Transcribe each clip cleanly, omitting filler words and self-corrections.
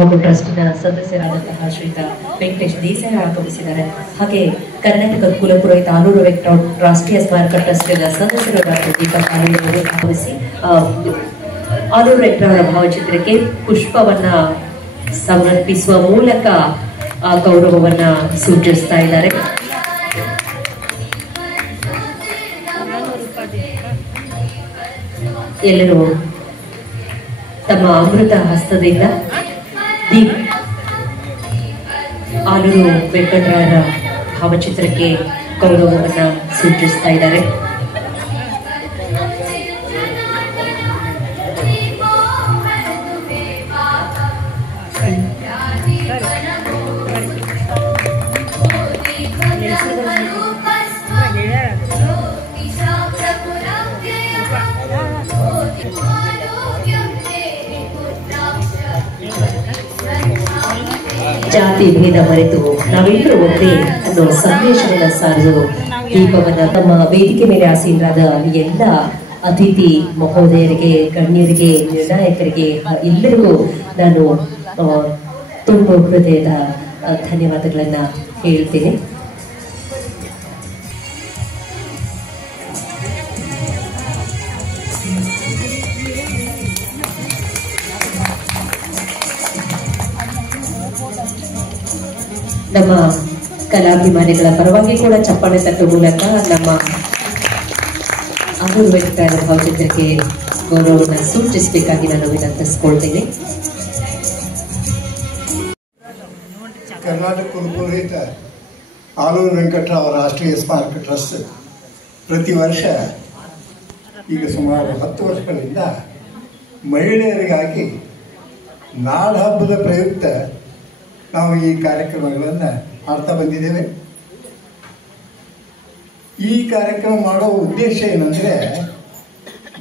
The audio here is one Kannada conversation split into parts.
ಹಾಗೂ ಟ್ರಸ್ಟ್ನ ಸದಸ್ಯರಾದಂತಹ ಶ್ರೀಯುತ ವೆಂಕಟೇಶ್ ದೇಸಾಯಿ ಆಗಮಿಸಿದ್ದಾರೆ. ಹಾಗೆ ಕರ್ನಾಟಕ ಕುಲಪುರೋಹಿತ ಆಲೂರು ವೆಂಕಟರಾವ್ ರಾಷ್ಟ್ರೀಯ ಸ್ಮಾರಕ ಟ್ರಸ್ಟ್ನ ಸದಸ್ಯರು ಡಾಕ್ಟರ್ ದೀಪಕ್ ಆಲೂರು ಆಗಮಿಸಿ ಆಲೂರು ವೆಂಕಟರಾವ್ ಭಾವಚಿತ್ರಕ್ಕೆ ಪುಷ್ಪವನ್ನ ಸಮರ್ಪಿಸುವ ಮೂಲಕ ಗೌರವವನ್ನ ಸೂಚಿಸ್ತಾ ಇದ್ದಾರೆ. ಎಲ್ಲರೂ ತಮ್ಮ ಅಮೃತ ಹಸ್ತದಿಂದ ಆಲೂರು ವೆಂಕಟರಾಯರ ಭಾವಚಿತ್ರಕ್ಕೆ ಗೌರವವನ್ನ ಸೂಚಿಸ್ತಾ ಇದ್ದಾರೆ. ಜಾತಿ ಭೇದ ಮರೆತು ನಾವೆಲ್ಲರೂ ಒಂದೇ ಅನ್ನೋ ಸಂದೇಶವನ್ನ ಸಾರಲು ದೀಪವನ್ನ ತಮ್ಮ ವೇದಿಕೆ ಮೇಲೆ ಆಸೀನರಾದ ಎಲ್ಲ ಅತಿಥಿ ಮಹೋದಯರಿಗೆ, ಗಣ್ಯರಿಗೆ, ನಿರ್ಣಾಯಕರಿಗೆ ಎಲ್ಲರಿಗೂ ನಾನು ತುಂಬ ಹೃದಯದ ಧನ್ಯವಾದಗಳನ್ನ ಹೇಳ್ತೀನಿ. ನಮ್ಮ ಕಲಾಭಿಮಾನಿಗಳ ಪರವಾಗಿ ಕೂಡ ಚಪ್ಪಾಳೆ ತಟ್ಟುವ ಮೂಲಕ ನಮ್ಮ ಆಲೂರು ವೆಂಕಟರಾಯರ ಭಾವಚಿತ್ರಕ್ಕೆ ಗೌರವವನ್ನು ಸೂಚಿಸಬೇಕಾಗಿ ನಾನು ವಿನಂತಿಸಿಕೊಳ್ತೇನೆ. ಕರ್ನಾಟಕ ಕುಲಪುರೋಹಿತ ಆಲೂರು ವೆಂಕಟರಾವ್ ರಾಷ್ಟ್ರೀಯ ಸ್ಮಾರಕ ಟ್ರಸ್ಟ್ ಪ್ರತಿ ವರ್ಷ ಈಗ ಸುಮಾರು 10 ವರ್ಷಗಳಿಂದ ಮಹಿಳೆಯರಿಗಾಗಿ ನಾಡಹಬ್ಬದ ಪ್ರಯುಕ್ತ ನಾವು ಈ ಕಾರ್ಯಕ್ರಮಗಳನ್ನು ಮಾಡ್ತಾ ಬಂದಿದ್ದೇವೆ. ಈ ಕಾರ್ಯಕ್ರಮ ಮಾಡೋ ಉದ್ದೇಶ ಏನಂದರೆ,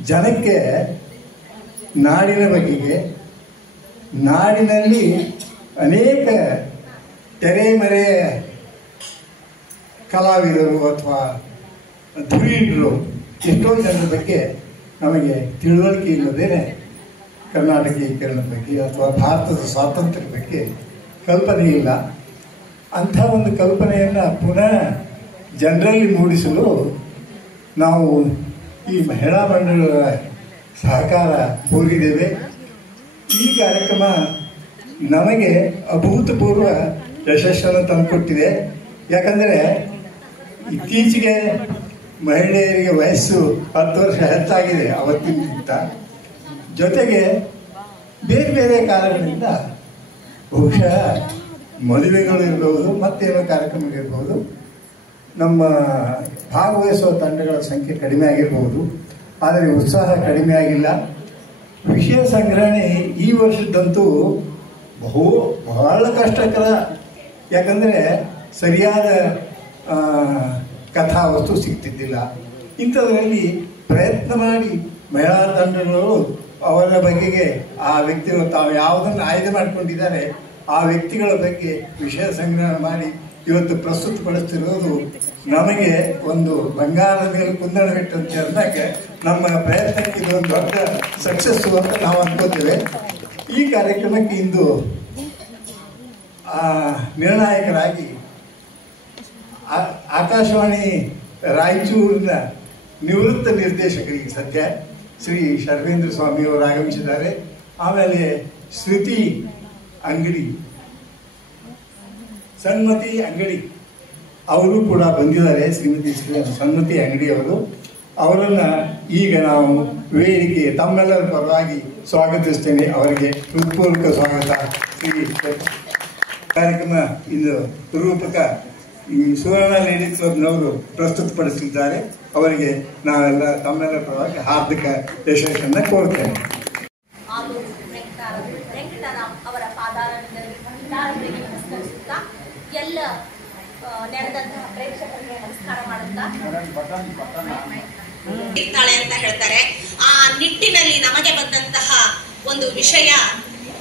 ಜನಕ್ಕೆ ನಾಡಿನ ಬಗೆಗೆ, ನಾಡಿನಲ್ಲಿ ಅನೇಕ ತೆರೆಮರೆಯ ಕಲಾವಿದರು ಅಥವಾ ಧುರೀಣರು ಎಷ್ಟೋ ಜನರ ಬಗ್ಗೆ ನಮಗೆ ತಿಳುವಳಿಕೆ ಇಲ್ಲದೇನೆ ಕರ್ನಾಟಕೀಕರಣದ ಬಗ್ಗೆ ಅಥವಾ ಭಾರತದ ಸ್ವಾತಂತ್ರ್ಯದ ಬಗ್ಗೆ ಕಲ್ಪನೆ ಇಲ್ಲ. ಅಂಥ ಒಂದು ಕಲ್ಪನೆಯನ್ನು ಪುನಃ ಜನರಲ್ಲಿ ಮೂಡಿಸಲು ನಾವು ಈ ಮಹಿಳಾ ಮಂಡಳಗಳ ಸಹಕಾರ ಕೋರಿದ್ದೇವೆ. ಈ ಕಾರ್ಯಕ್ರಮ ನಮಗೆ ಅಭೂತಪೂರ್ವ ಯಶಸ್ಸನ್ನು ತಂದುಕೊಟ್ಟಿದೆ. ಯಾಕಂದರೆ ಇತ್ತೀಚೆಗೆ ಮಹಿಳೆಯರಿಗೆ ವಯಸ್ಸು 10 ವರ್ಷ ಹೆಚ್ಚಾಗಿದೆ ಅವತ್ತಿನಕ್ಕಿಂತ. ಜೊತೆಗೆ ಬೇರೆ ಬೇರೆ ಕಾರಣಗಳಿಂದ ಬಹುಶಃ ಮದುವೆಗಳು ಇರಬಹುದು, ಮತ್ತೇನೋ ಕಾರ್ಯಕ್ರಮಗಳಿರ್ಬೋದು, ನಮ್ಮ ಭಾಗವಹಿಸುವ ತಂಡಗಳ ಸಂಖ್ಯೆ ಕಡಿಮೆ ಆಗಿರಬಹುದು. ಆದರೆ ಉತ್ಸಾಹ ಕಡಿಮೆ ಆಗಿಲ್ಲ. ವಿಷಯ ಸಂಗ್ರಹಣೆ ಈ ವರ್ಷದಂತೂ ಬಹಳ ಕಷ್ಟಕರ. ಯಾಕಂದರೆ ಸರಿಯಾದ ಕಥಾವಸ್ತು ಸಿಗ್ತಿದ್ದಿಲ್ಲ. ಇಂಥದ್ರಲ್ಲಿ ಪ್ರಯತ್ನ ಮಾಡಿ ಮಹಿಳಾ ತಂಡಗಳು ಅವರ ಬಗೆಗೆ ಆ ವ್ಯಕ್ತಿಗಳು ತಾವು ಯಾವುದನ್ನು ಆಯ್ಕೆ ಮಾಡಿಕೊಂಡಿದ್ದಾರೆ ಆ ವ್ಯಕ್ತಿಗಳ ಬಗ್ಗೆ ವಿಷಯ ಸಂಗ್ರಹ ಮಾಡಿ ಇವತ್ತು ಪ್ರಸ್ತುತಪಡಿಸ್ತಿರೋದು ನಮಗೆ ಒಂದು ಬಂಗಾರದ ಮೇಲೆ ಕುಂದಣವಿಟ್ಟು ಅಂತ ಅಂದಾಗ ನಮ್ಮ ಪ್ರಯತ್ನಕ್ಕೆ ಇದೊಂದು ದೊಡ್ಡ ಸಕ್ಸಸ್ಸು ಅಂತ ನಾವು ಅನ್ಕೋತೇವೆ. ಈ ಕಾರ್ಯಕ್ರಮಕ್ಕೆ ಇಂದು ನಿರ್ಣಾಯಕರಾಗಿ ಆಕಾಶವಾಣಿ ರಾಯಚೂರಿನ ನಿವೃತ್ತ ನಿರ್ದೇಶಕರಿಗೆ ಸದ್ಯ ಶ್ರೀ ಶರ್ವೇಂದ್ರ ಸ್ವಾಮಿಯವರು ಆಗಮಿಸಿದ್ದಾರೆ. ಆಮೇಲೆ ಶ್ರುತಿ ಅಂಗಡಿ, ಸನ್ಮತಿ ಅಂಗಡಿ ಅವರು ಕೂಡ ಬಂದಿದ್ದಾರೆ. ಶ್ರೀಮತಿ ಸನ್ಮತಿ ಅಂಗಡಿಯವರು, ಅವರನ್ನು ಈಗ ನಾವು ವೇದಿಕೆ ತಮ್ಮೆಲ್ಲರ ಪರವಾಗಿ ಸ್ವಾಗತಿಸ್ತೇನೆ. ಅವರಿಗೆ ಹೃತ್ಪೂರ್ವಕ ಸ್ವಾಗತ. ಕಾರ್ಯಕ್ರಮ ಇಂದು ರೂಪಕ ಈ ಸುವರ್ಣ ಲೇಡೀಸ್ ಕ್ಲಬ್ನವರು ಪ್ರಸ್ತುತಪಡಿಸಲಿದ್ದಾರೆ. ಅವರಿಗೆ ನಾವೆಲ್ಲ ತಮ್ಮೆಲ್ಲರ ಪರವಾಗಿ ಹಾರ್ದಿಕ ಯಶಸ್ಸನ್ನು ಕೋರುತ್ತೇನೆ. ಅವರ ಪಾದಾರವಿಂದರಿಗೆ ನಮಸ್ಕರಿಸುತ್ತಾ ಎಲ್ಲ ನೆರೆದಂತಹ ಪ್ರೇಕ್ಷಕರಿಗೆ ನಮಸ್ಕಾರ ಮಾಡುತ್ತಾ ಇರ್ತಾಳೆ ಅಂತ ಹೇಳ್ತಾರೆ. ಆ ನಿಟ್ಟಿನಲ್ಲಿ ನಮಗೆ ಬಂದಂತಹ ಒಂದು ವಿಷಯ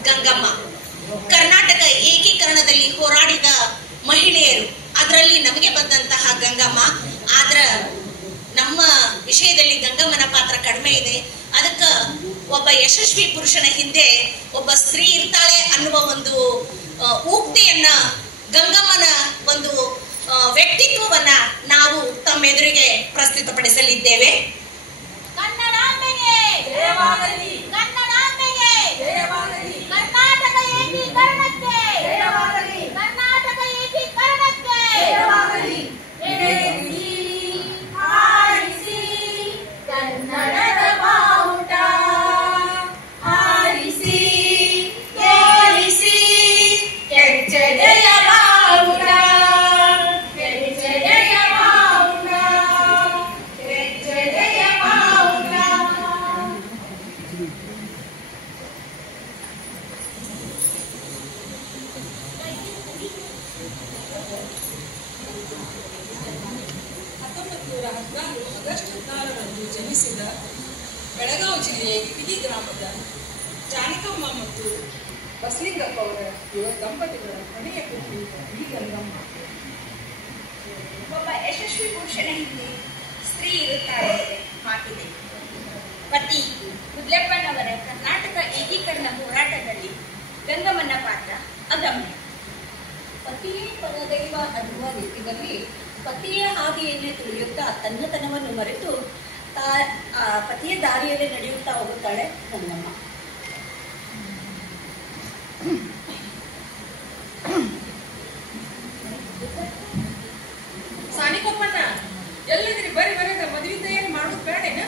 ಗಂಗಮ್ಮ. ಕರ್ನಾಟಕ ಏಕೀಕರಣದಲ್ಲಿ ಹೋರಾಡಿದ ಮಹಿಳೆಯರು, ಅದರಲ್ಲಿ ನಮಗೆ ಬಂದಂತಹ ಗಂಗಮ್ಮ. ಆದ್ರ ನಮ್ಮ ವಿಷಯದಲ್ಲಿ ಗಂಗಮ್ಮನ ಪಾತ್ರ ಕಡಿಮೆ ಇದೆ. ಅದಕ್ಕೆ ಒಬ್ಬ ಯಶಸ್ವಿ ಪುರುಷನ ಹಿಂದೆ ಒಬ್ಬ ಸ್ತ್ರೀ ಇರ್ತಾಳೆ ಅನ್ನುವ ಒಂದು ಉಕ್ತಿಯನ್ನ, ಗಂಗಮ್ಮನ ಒಂದು ವ್ಯಕ್ತಿತ್ವವನ್ನ ನಾವು ತಮ್ಮೆದುರಿಗೆ ಪ್ರಸ್ತುತಪಡಿಸಲಿದ್ದೇವೆ. ಕನ್ನಡಾಂಬೆಗೆ ಜಯವಾಗಲಿ, ಕನ್ನಡಾಂಬೆಗೆ ಜಯವಾಗಲಿ, ಕರ್ನಾಟಕ ಏಕೀಕರಣಕ್ಕೆ ಜಯವಾಗಲಿ, ಕರ್ನಾಟಕ ಏಕೀಕರಣಕ್ಕೆ ಜಯವಾಗಲಿ. ಎಡೆಸಿ ಆರಿಸಿ ಕನ್ನಡದ ಬಾವುಟ, ಆರಿಸಿ ಏರಿಸಿ ಕೆಚ್ಚೆದೆಯ ಬಾವುಟ, ಕೆಚ್ಚೆದೆಯ ಬಾವುಟ, ಕೆಚ್ಚೆದೆಯ ಬಾವುಟ. ಆಗಸ್ಟ್ 16ರಂದು ಜನಿಸಿದ ಬೆಳಗಾವಿ ಜಿಲ್ಲೆಯ ಇಟಗಿ ಗ್ರಾಮದ ಜಾನಕಮ್ಮ ಮತ್ತು ಬಸಲಿಂಗಪ್ಪ ಅವರ ಯುವ ದಂಪತಿಗಳ ಕೊನೆಯ ಪುತ್ರಿ ಈ ಗಂಗಮ್ಮ. ಒಬ್ಬ ಯಶಸ್ವಿ ಪುರುಷನ ಹಿಂದೆ ಸ್ತ್ರೀ ಇರುತ್ತಾಳೆ ಮಾತಿದೆ. ಪತಿ ಮುದ್ಲೆಪ್ಪನವರ ಕರ್ನಾಟಕ ಏಕೀಕರಣ ಹೋರಾಟದಲ್ಲಿ ಗಂಗಮ್ಮನ ಪಾತ್ರ ಅಗಮ್ಯ. ಪತಿಯೇ ಪರದೈವ ಅನ್ನುವ ರೀತಿಯಲ್ಲಿ ಪತಿಯ ಹಾದಿಯನ್ನೇ ತುಳಿಯುತ್ತಾ ತನ್ನತನವನ್ನು ಮರೆತು ಪತಿಯ ದಾರಿಯಲ್ಲಿ ನಡೆಯುತ್ತಾ ಹೋಗುತ್ತಾಳೆ ಗಂಗಮ್ಮ. ಸಾನಿಕೊಪ್ಪಣ್ಣ, ಎಲ್ಲಿದ್ರಿ? ಬರೀ ಬರೀ ಮದುವೆ ತಯಾರಿ ಮಾಡೋದು ಬೇಡೇನ?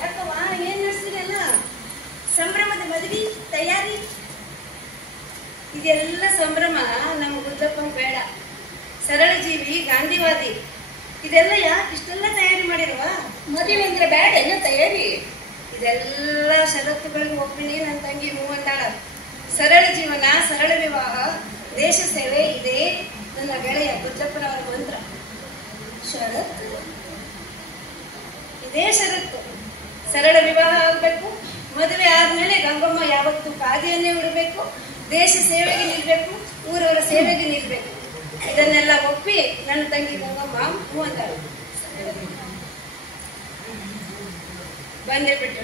ಯಾಕವ್ವ, ಏನ್ ನಡೆಸಿದೆಲ್ಲ ಸಂಭ್ರಮದ ಮದುವೆ ತಯಾರಿ? ಇದೆಲ್ಲ ಸಂಭ್ರಮ ನಮ್ಮ ಗುದ್ದಪ್ಪ ಬೇಡ. ಸರಳ ಜೀವಿ, ಗಾಂಧಿವಾದಿ, ಇದೆಲ್ಲ ಯಾಕೆ ಇಷ್ಟೆಲ್ಲ ತಯಾರಿ ಮಾಡಿರುವ? ಮದುವೆ ಅಂದ್ರೆ ಬೇಡ ಏನೋ ತಯಾರಿ? ಇದೆಲ್ಲ ಷರತ್ತುಗಳಿಗೆ ಒಪ್ಪಿನಿ. ನನ್ನ ತಂಗಿ ಮೂವಂದಾಳ. ಸರಳ ಜೀವನ, ಸರಳ ವಿವಾಹ, ದೇಶ ಸೇವೆ ಇದೇ ನನ್ನ ಗೆಳೆಯ ಗುದ್ದಪ್ಪನವರ ಮಂತ್ರ. ಷರತ್ತು? ಇದೇ ಷರತ್ತು. ಸರಳ ವಿವಾಹ ಆಗಬೇಕು, ಮದುವೆ ಆದ್ಮೇಲೆ ಗಂಗಮ್ಮ ಯಾವತ್ತೂ ಕಾದಿಯನ್ನೇ ಉಡಬೇಕು, ದೇಶ ಸೇವೆಗೆ ನಿಲ್ಬೇಕು, ಊರವರ ಸೇವೆಗೆ ನಿಲ್ಬೇಕು. ಇದನ್ನೆಲ್ಲ ಒಪ್ಪಿ ನನ್ನ ತಂಗಿ ಗಂಗಮ್ಮ ಮೂವಂದಾಳು. ಬಂದೇ ಬಿಟ್ಟು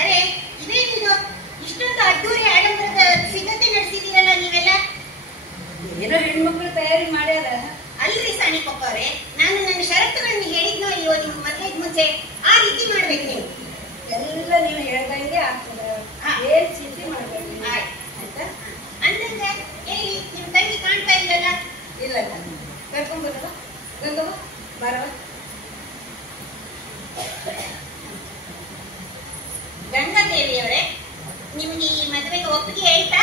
ಅರೆ, ಇದೇನಿದು ಇಷ್ಟೊಂದು ಅದ್ದೂರಿ ಆಡಂಬರದ ಸಿದ್ಧತೆ ನಡೆಸಿದ್ದೀರಲ್ಲ ನೀವೆಲ್ಲ? ಏನೋ ಹೆಣ್ಮಕ್ಳು ತಯಾರಿ ಮಾಡ್ಯಾರ. ಅಲ್ರಿ ಸಾಣಿಕೊಪ್ಪ ಅವರೇ, ನಾನು ನನ್ನ ಷರತ್ತುಗಳನ್ನು ಹೇಳಿದ್ನೋ ಇಲ್ವೋ ನಿಮ್ಮ ಮದುವೆಗೆ ಮುಂಚೆ? ಆ ರೀತಿ ಮಾಡ್ಬೇಕು ನೀವು. ಎಲ್ಲ ನೀವು ಹೇಳ್ದಂಗೆ ಆಗ್ತದ. ಏನ್ ಚಿಂತೆ ಮಾಡ್ಬೇಕು ಆಯ್ತಾ? ಅಂದಂಗ ಎಲ್ಲಿ ನಿಮ್ಮ ತಂಗಿ ಕಾಣ್ತಾ ಇಲ್ಲಲ್ಲ? ಇಲ್ಲ ಕರ್ಕೊಂಡ್ಬರವ ಗಂಗವ್ವ, ಬರವ. ಗಂಗಾದೇವಿಯವರೇ, ನಿಮ್ಗೆ ಈ ಮದುವೆಗೆ ಒಪ್ಪಿಗೆ ಆಯ್ತಾ?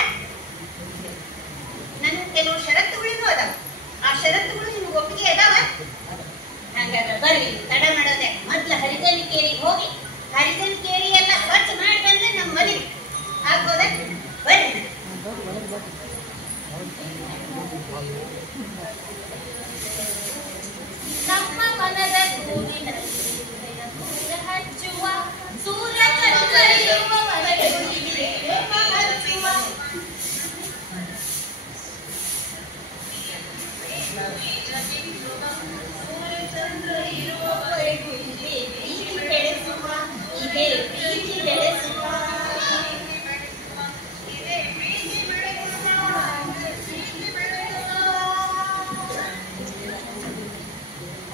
ನನ್ನ ಕೆಲವು ಷರತ್ತುಗಳು ಅದಾವ. ಆ ಷರತ್ತುಗಳು ನಿಮ್ಗೆ ಒಪ್ಪಿಗೆ ಅದಾವ? ಹಂಗಾದ್ರೆ ಬರ್ರಿ, ತಡ ಮಾಡೋದೆ. ಮೊದ್ಲು ಹರಿಜನಕೇರಿಗೆ ಹೋಗಿ ಹರಿಜನಕೇರಿ ಎಲ್ಲ ಸ್ವಚ್ಛ ಮಾಡಿ ಬಂದ್ರೆ ನಮ್ಮ ಮದುವೆ ಆಗ್ಬೋದ? ಬರ್ರಿ. ನಮ್ಮ ಮನದ ಕೂಡಿನಲ್ಲಿ ಸೂರ್ಯ ಹಚ್ಚುವ, ಸೂರ್ಯ ಕತ್ತರಿಯುವವರೆಗೂ ಇಲ್ಲಿ ಪ್ರೇಮ ಹಚ್ಚುವ. ಸೂರ್ಯಚಂದ್ರ ಇರುವವರೆಗೂ ಇದೇ ಪ್ರೀತಿ ಬೆಳೆಸುವ, ಇದೇ ಪ್ರೀತಿ ಬೆಳೆಸುವ.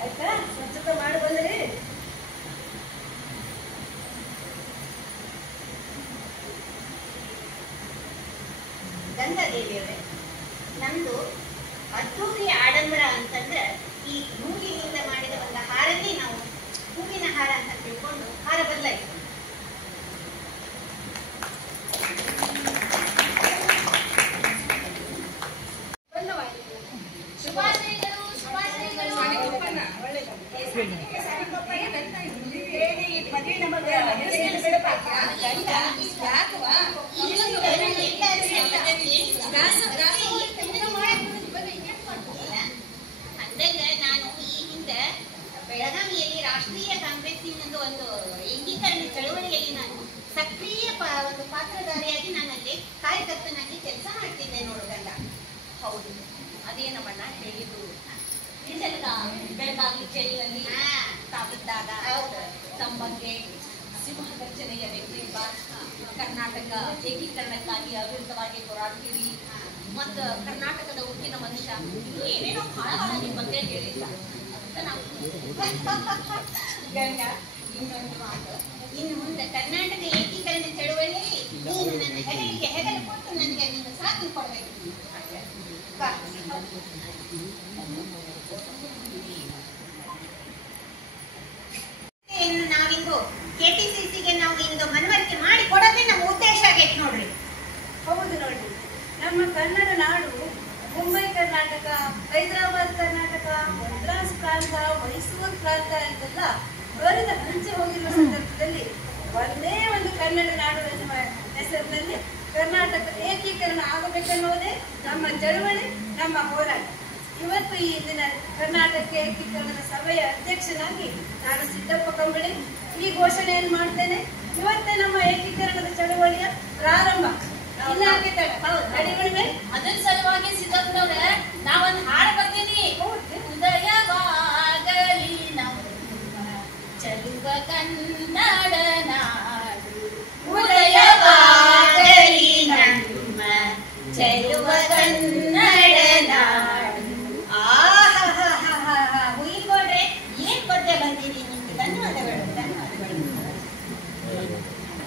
ಆಯ್ತಾ? ಸ್ವಚ್ಛತೆ ಮಾಡಿ ಬಂದ್ರಿ? ಗಂಗಾದೇವಿಯವರೇ, ನಮ್ದು ಅದ್ದೂರಿ ಆಡಂಬರ ಅಂತಂದ್ರೆ ಈ ನೂಲಿನಿಂದ ಮಾಡಿದ ಒಂದು ಹಾರನ್ನೇ ನಾವು ಹೂವಿನ ಹಾರ ಅಂತ ತಿಳ್ಕೊಂಡು ಹಾರ ಬದಲಾಯಿಸೋಣ. ಶುಭಾಶಯಗಳು, ಶುಭಾಶಯಗಳು. ಸಾನಿಕೊಪ್ಪಣ್ಣ, ಮದುವೆ ನಮಗೆ ಅಂದಂಗ ನಾನು ಈ ಹಿಂದೆ ಬೆಳಗಾವಿಯಲ್ಲಿ ರಾಷ್ಟ್ರೀಯ ಕಾಂಗ್ರೆಸ್ಸಿನ ಒಂದು ಏಕೀಕರಣ ಚಳವಳಿಯಲ್ಲಿ ನಾನು ಸಕ್ರಿಯ ಒಂದು ಪಾತ್ರಧಾರಿಯಾಗಿ ನಾನಲ್ಲಿ ಕಾರ್ಯಕರ್ತನಾಗಿ ಕೆಲಸ ಮಾಡ್ತಿದ್ದೆ ನೋಡು ಗಂಗ. ಹೌದು, ಅದೇ ನಮ್ಮಣ್ಣ ಹೇಳಿದ್ದು. ಬೆಳಗಾವಿ ಜೈಲಿನಲ್ಲಿ ತಾವಿದ್ದಾಗ ತಮ್ಮ ಬಗ್ಗೆ ಸಿಂಹಗರ್ಜನೆಯ ವ್ಯಕ್ತಿತ್ವ, ಕರ್ನಾಟಕ ಏಕೀಕರಣಕ್ಕಾಗಿ ಅವಿರತವಾಗಿ ಹೋರಾಡ್ತೀರಿ ಮತ್ತು ಕರ್ನಾಟಕದ ಉಕ್ಕಿನ ಮನುಷ್ಯ ಏನೇನೋ ಬಹಳ ನಿಮ್ಮ ಬಗ್ಗೆ ಹೇಳಿಲ್ಲ ಅಂತ ನಾವು ಗಂಗಾ. ಇನ್ನೊಂದು ಮಾತು, ಇನ್ನು ಮುಂದೆ ಕರ್ನಾಟಕ ಏಕೀಕರಣ ಚಳುವಳಿಯಲ್ಲಿ ನೀನು ನನ್ನ ಹೆಗಲಿಗೆ ಹೆಗಲು ಕೊಟ್ಟು ನನಗೆ ನೀನು ಸಾಥ್ ಕೊಡ್ಬೇಕು. ನಾವಿಂದು ಕೆಪಿಸಿಸಿಗೆ ನಾವು ಇಂದು ಮನವರಿಕೆ ಮಾಡಿ ಕೊಡೋದೇ ನಮ್ಮ ಉದ್ದೇಶ ಆಗೈತೆ ನೋಡ್ರಿ. ಹೌದು ನೋಡ್ರಿ, ನಮ್ಮ ಕನ್ನಡ ನಾಡು ಮುಂಬೈ ಕರ್ನಾಟಕ, ಹೈದರಾಬಾದ್ ಕರ್ನಾಟಕ, ಮದ್ರಾಸ್ ಪ್ರಾಂತ, ಮೈಸೂರು ಪ್ರಾಂತ ಅಂತೆಲ್ಲ ಬರೆದ ಹಂಚೆ ಹೋಗಿರುವ ಸಂದರ್ಭದಲ್ಲಿ ಒಂದೇ ಒಂದು ಕನ್ನಡ ನಾಡು ಎನ್ನುವ ಹೆಸರಿನಲ್ಲಿ ಕರ್ನಾಟಕ ಏಕೀಕರಣ ಆಗಬೇಕನ್ನುವುದೇ ನಮ್ಮ ಚಳವಳಿ, ನಮ್ಮ ಹೋರಾಟ. ಇವತ್ತು ಈ ದಿನ ಕರ್ನಾಟಕ ಏಕೀಕರಣದ ಸಭೆಯ ಅಧ್ಯಕ್ಷನಾಗಿ ನಾನು ಸಿದ್ದಪ್ಪ ಕಂಬಳಿ ಈ ಘೋಷಣೆಯನ್ನು ಮಾಡ್ತೇನೆ. ಇವತ್ತೇ ನಮ್ಮ ಏಕೀಕರಣದ ಚಳವಳಿಯ ಪ್ರಾರಂಭ. ಅದರ ಸಲುವಾಗಿ ಸಿದ್ದಪ್ಪನವ್ರೆ ನಾವೊಂದು ಹಾಡು ಬರ್ತೀನಿ. ಉದಯವಾಗಲಿ ನಮ್ಮ ಚಲುವ ಕನ್ನಡ ನಾಡು, ಉದಯವಾಗಲಿ ನಮ್ಮ ಚಲುವ ಕನ್ನಡ ನಾಡು. ಹುಯಿಕೊಂಡ್ರೆ ಏನ್ ಪದ್ಯ ಬಂದಿರಿ ನಿಮ್ಗೆ. ಧನ್ಯವಾದಗಳು, ಧನ್ಯವಾದಗಳು.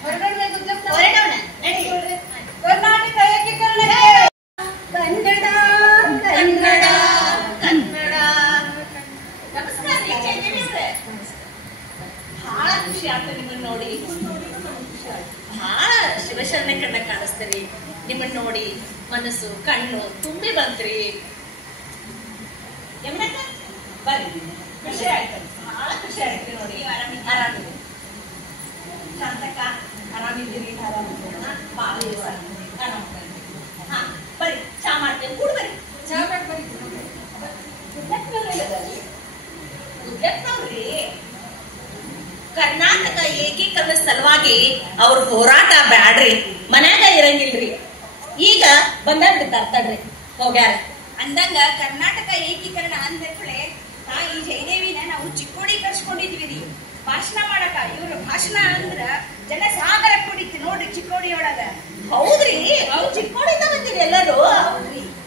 ಹೊರಡೋಣ ನಡಿ. ಕರ್ನಾಟಕ ಏಕೀಕರಣ ಕನ್ನಡ ಕನ್ನಡ ಕನ್ನಡ. ನಮಸ್ಕಾರ ಚೈತನ್ಯವ್ರೆ, ಬಹಳ ಖುಷಿ ಆಗ್ತದೆ ನಿಮ್ಮನ್ನ ನೋಡಿ. ಬಹಳ ಶಿವಶರಣ ಕಣ್ಣ ಕಾಣಿಸ್ತೀರಿ. ನಿಮ್ಮನ್ನ ನೋಡಿ ಮನಸ್ಸು ಕಣ್ಣು ತುಂಬಿ ಬಂತ್ರಿ. ಬರ್ರಿ, ಖುಷಿ ಆಯ್ತು, ಬಹಳ ಖುಷಿ ಆಯ್ತು ನೋಡಿ. ಆರಾಮಿದ್ದೀರಿ ಶಾಂತಕ್ಕ? ಆರಾಮಿದ್ದೀರಿ? ಹಾ ಬರ್ರಿ, ಚಾ ಮಾಡ್ತೇವೆ, ಕೂಡ ಬರ್ರಿ. ಚಾ ಮಾಡಿ ಬರೀ. ಉದ್ಯತ್ನವ್ರಿ ಕರ್ನಾಟಕ ಏಕೀಕರಣ ಸಲುವಾಗಿ ಅವ್ರ ಹೋರಾಟ ಬ್ಯಾಡ್ರಿ, ಮನ್ಯಾಗ ಇರಂಗಿಲ್ರಿ. ಈಗ ಬಂದಾಡ್ಬಿಡ್ತಾರ ತಡ್ರಿ, ಹೋಗ್ಯಾರ. ಅಂದಂಗ ಕರ್ನಾಟಕ ಏಕೀಕರಣ ಅಂದ್ಮೇಲೆ ಈ ಜಯದೇವಿನ ನಾವು ಚಿಕ್ಕೋಡಿ ಕರ್ಸ್ಕೊಂಡಿದ್ವಿ ರೀ ಭಾಷಣ ಮಾಡಕ. ಇವ್ರ ಭಾಷಣ ಅಂದ್ರ ಜನ ಸಾಗರ ಕುಡಿತು ನೋಡ್ರಿ ಚಿಕ್ಕೋಡಿ ಒಳಗ. ಹೌದ್ರಿ, ಅವ್ರು ಚಿಕ್ಕೋಡಿಂದ ಬಂದಿರಿ ಎಲ್ಲರೂ.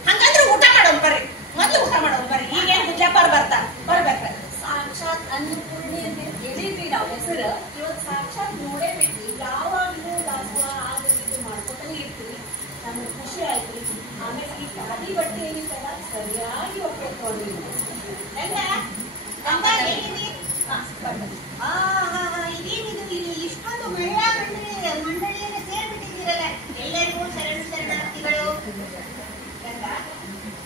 ಹಂಗಂದ್ರೆ ಊಟ ಮಾಡೋಣ ಬರ್ರಿ, ಮೊದ್ಲು ಊಟ ಮಾಡೋಣ ಬರ್ರಿ. ಈಗೇನ್ ಗುಜ್ಜಪ್ಪಾರ ಬರ್ತಾರ, ಬರ್ಬೇಕ. ಸಾಕ್ಷಾತ್ ಅನ್ನಪೂರ್ಣಿ ಅಂತ ಹೇಳಿದ್ವಿ ನಾವು ಹೆಸರು. ಇವತ್ತು ಸಾಕ್ಷಾತ್ ನೋಡೇ ಬಿಟ್ರಿ. ಯಾವಾಗ್ಲೂ ಲಾಭ ಆಗದು ಮಾಡ್ಕೊತಾನೆ ಇರ್ತೀವಿ. ನಮ್ಗೆ ಖುಷಿ ಆಯ್ತು. ಆಮೇಲೆ ಈ ಖಾದಿ ಬಟ್ಟೆ ಏನಿತ್ತಲ್ಲ ಸರಿಯಾಗಿ ಒಪ್ಪಿಕೊಳ್ಳಿ. ಇದೇನಿದು, ಇದು ಇಷ್ಟೊಂದು ಮಹಿಳಾ ಮಂಡಳಿಯನ್ನು ಸೇರ್ಬಿಟ್ಟಿದ್ದೀರಲ್ಲ. ಎಲ್ಲರಿಗೂ ಶರಣಾರ್ಥಿಗಳು.